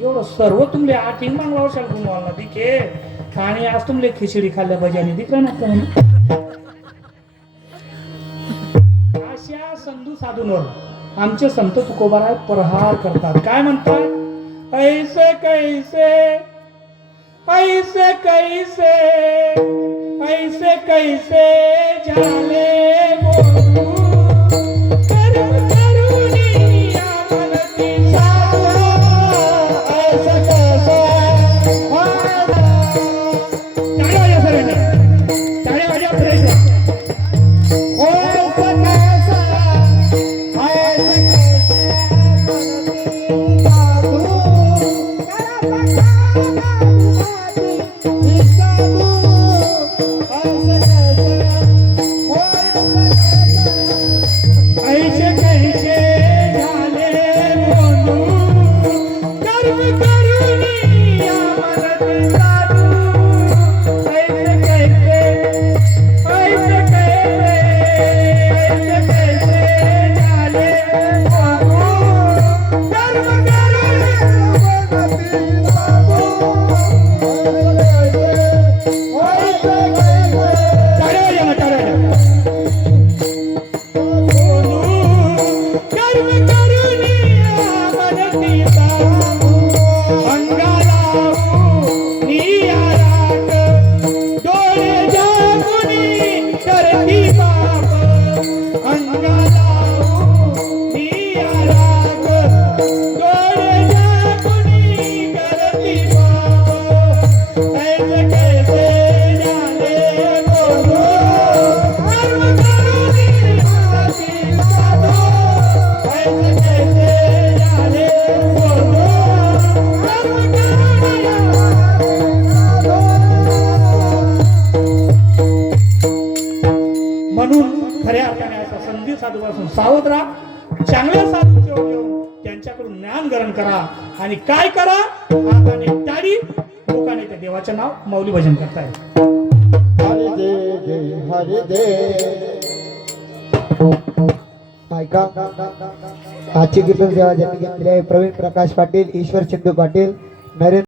एवढं सर्व तुमले 8 मांगला वर्षाला घुमावला दिखे आणि आज तुमले खिचडी खाल्ल्या भज्याने दिखलं ना म्हणे. अशा संधू साधूंवर आमचे संत तुकोबाराय प्रहार करतात. काय म्हणतात ऐसे कैसे ऐसे कैसे ऐसे कैसे झाले बोलू करून करुणी आमलती सावा ऐसे कैसे टाळ्या वाजवा सगळ्यांनी टाळ्या वाजवा फ्रेश गोष्टीपासून सावध राहा. चांगल्या साधूंची ओढ घेऊन त्यांच्याकडून ज्ञान ग्रहण करा आणि काय करा, हाताने टाळी, लोकांनी त्या देवाचे नाव माऊली भजन करताय. हरी जय हरी जय. ऐका, आजची कीर्तन सेवा ज्यांनी घेतली आहे प्रवीण प्रकाश पाटील, ईश्वर सिद्धू पाटील, नरेंद्र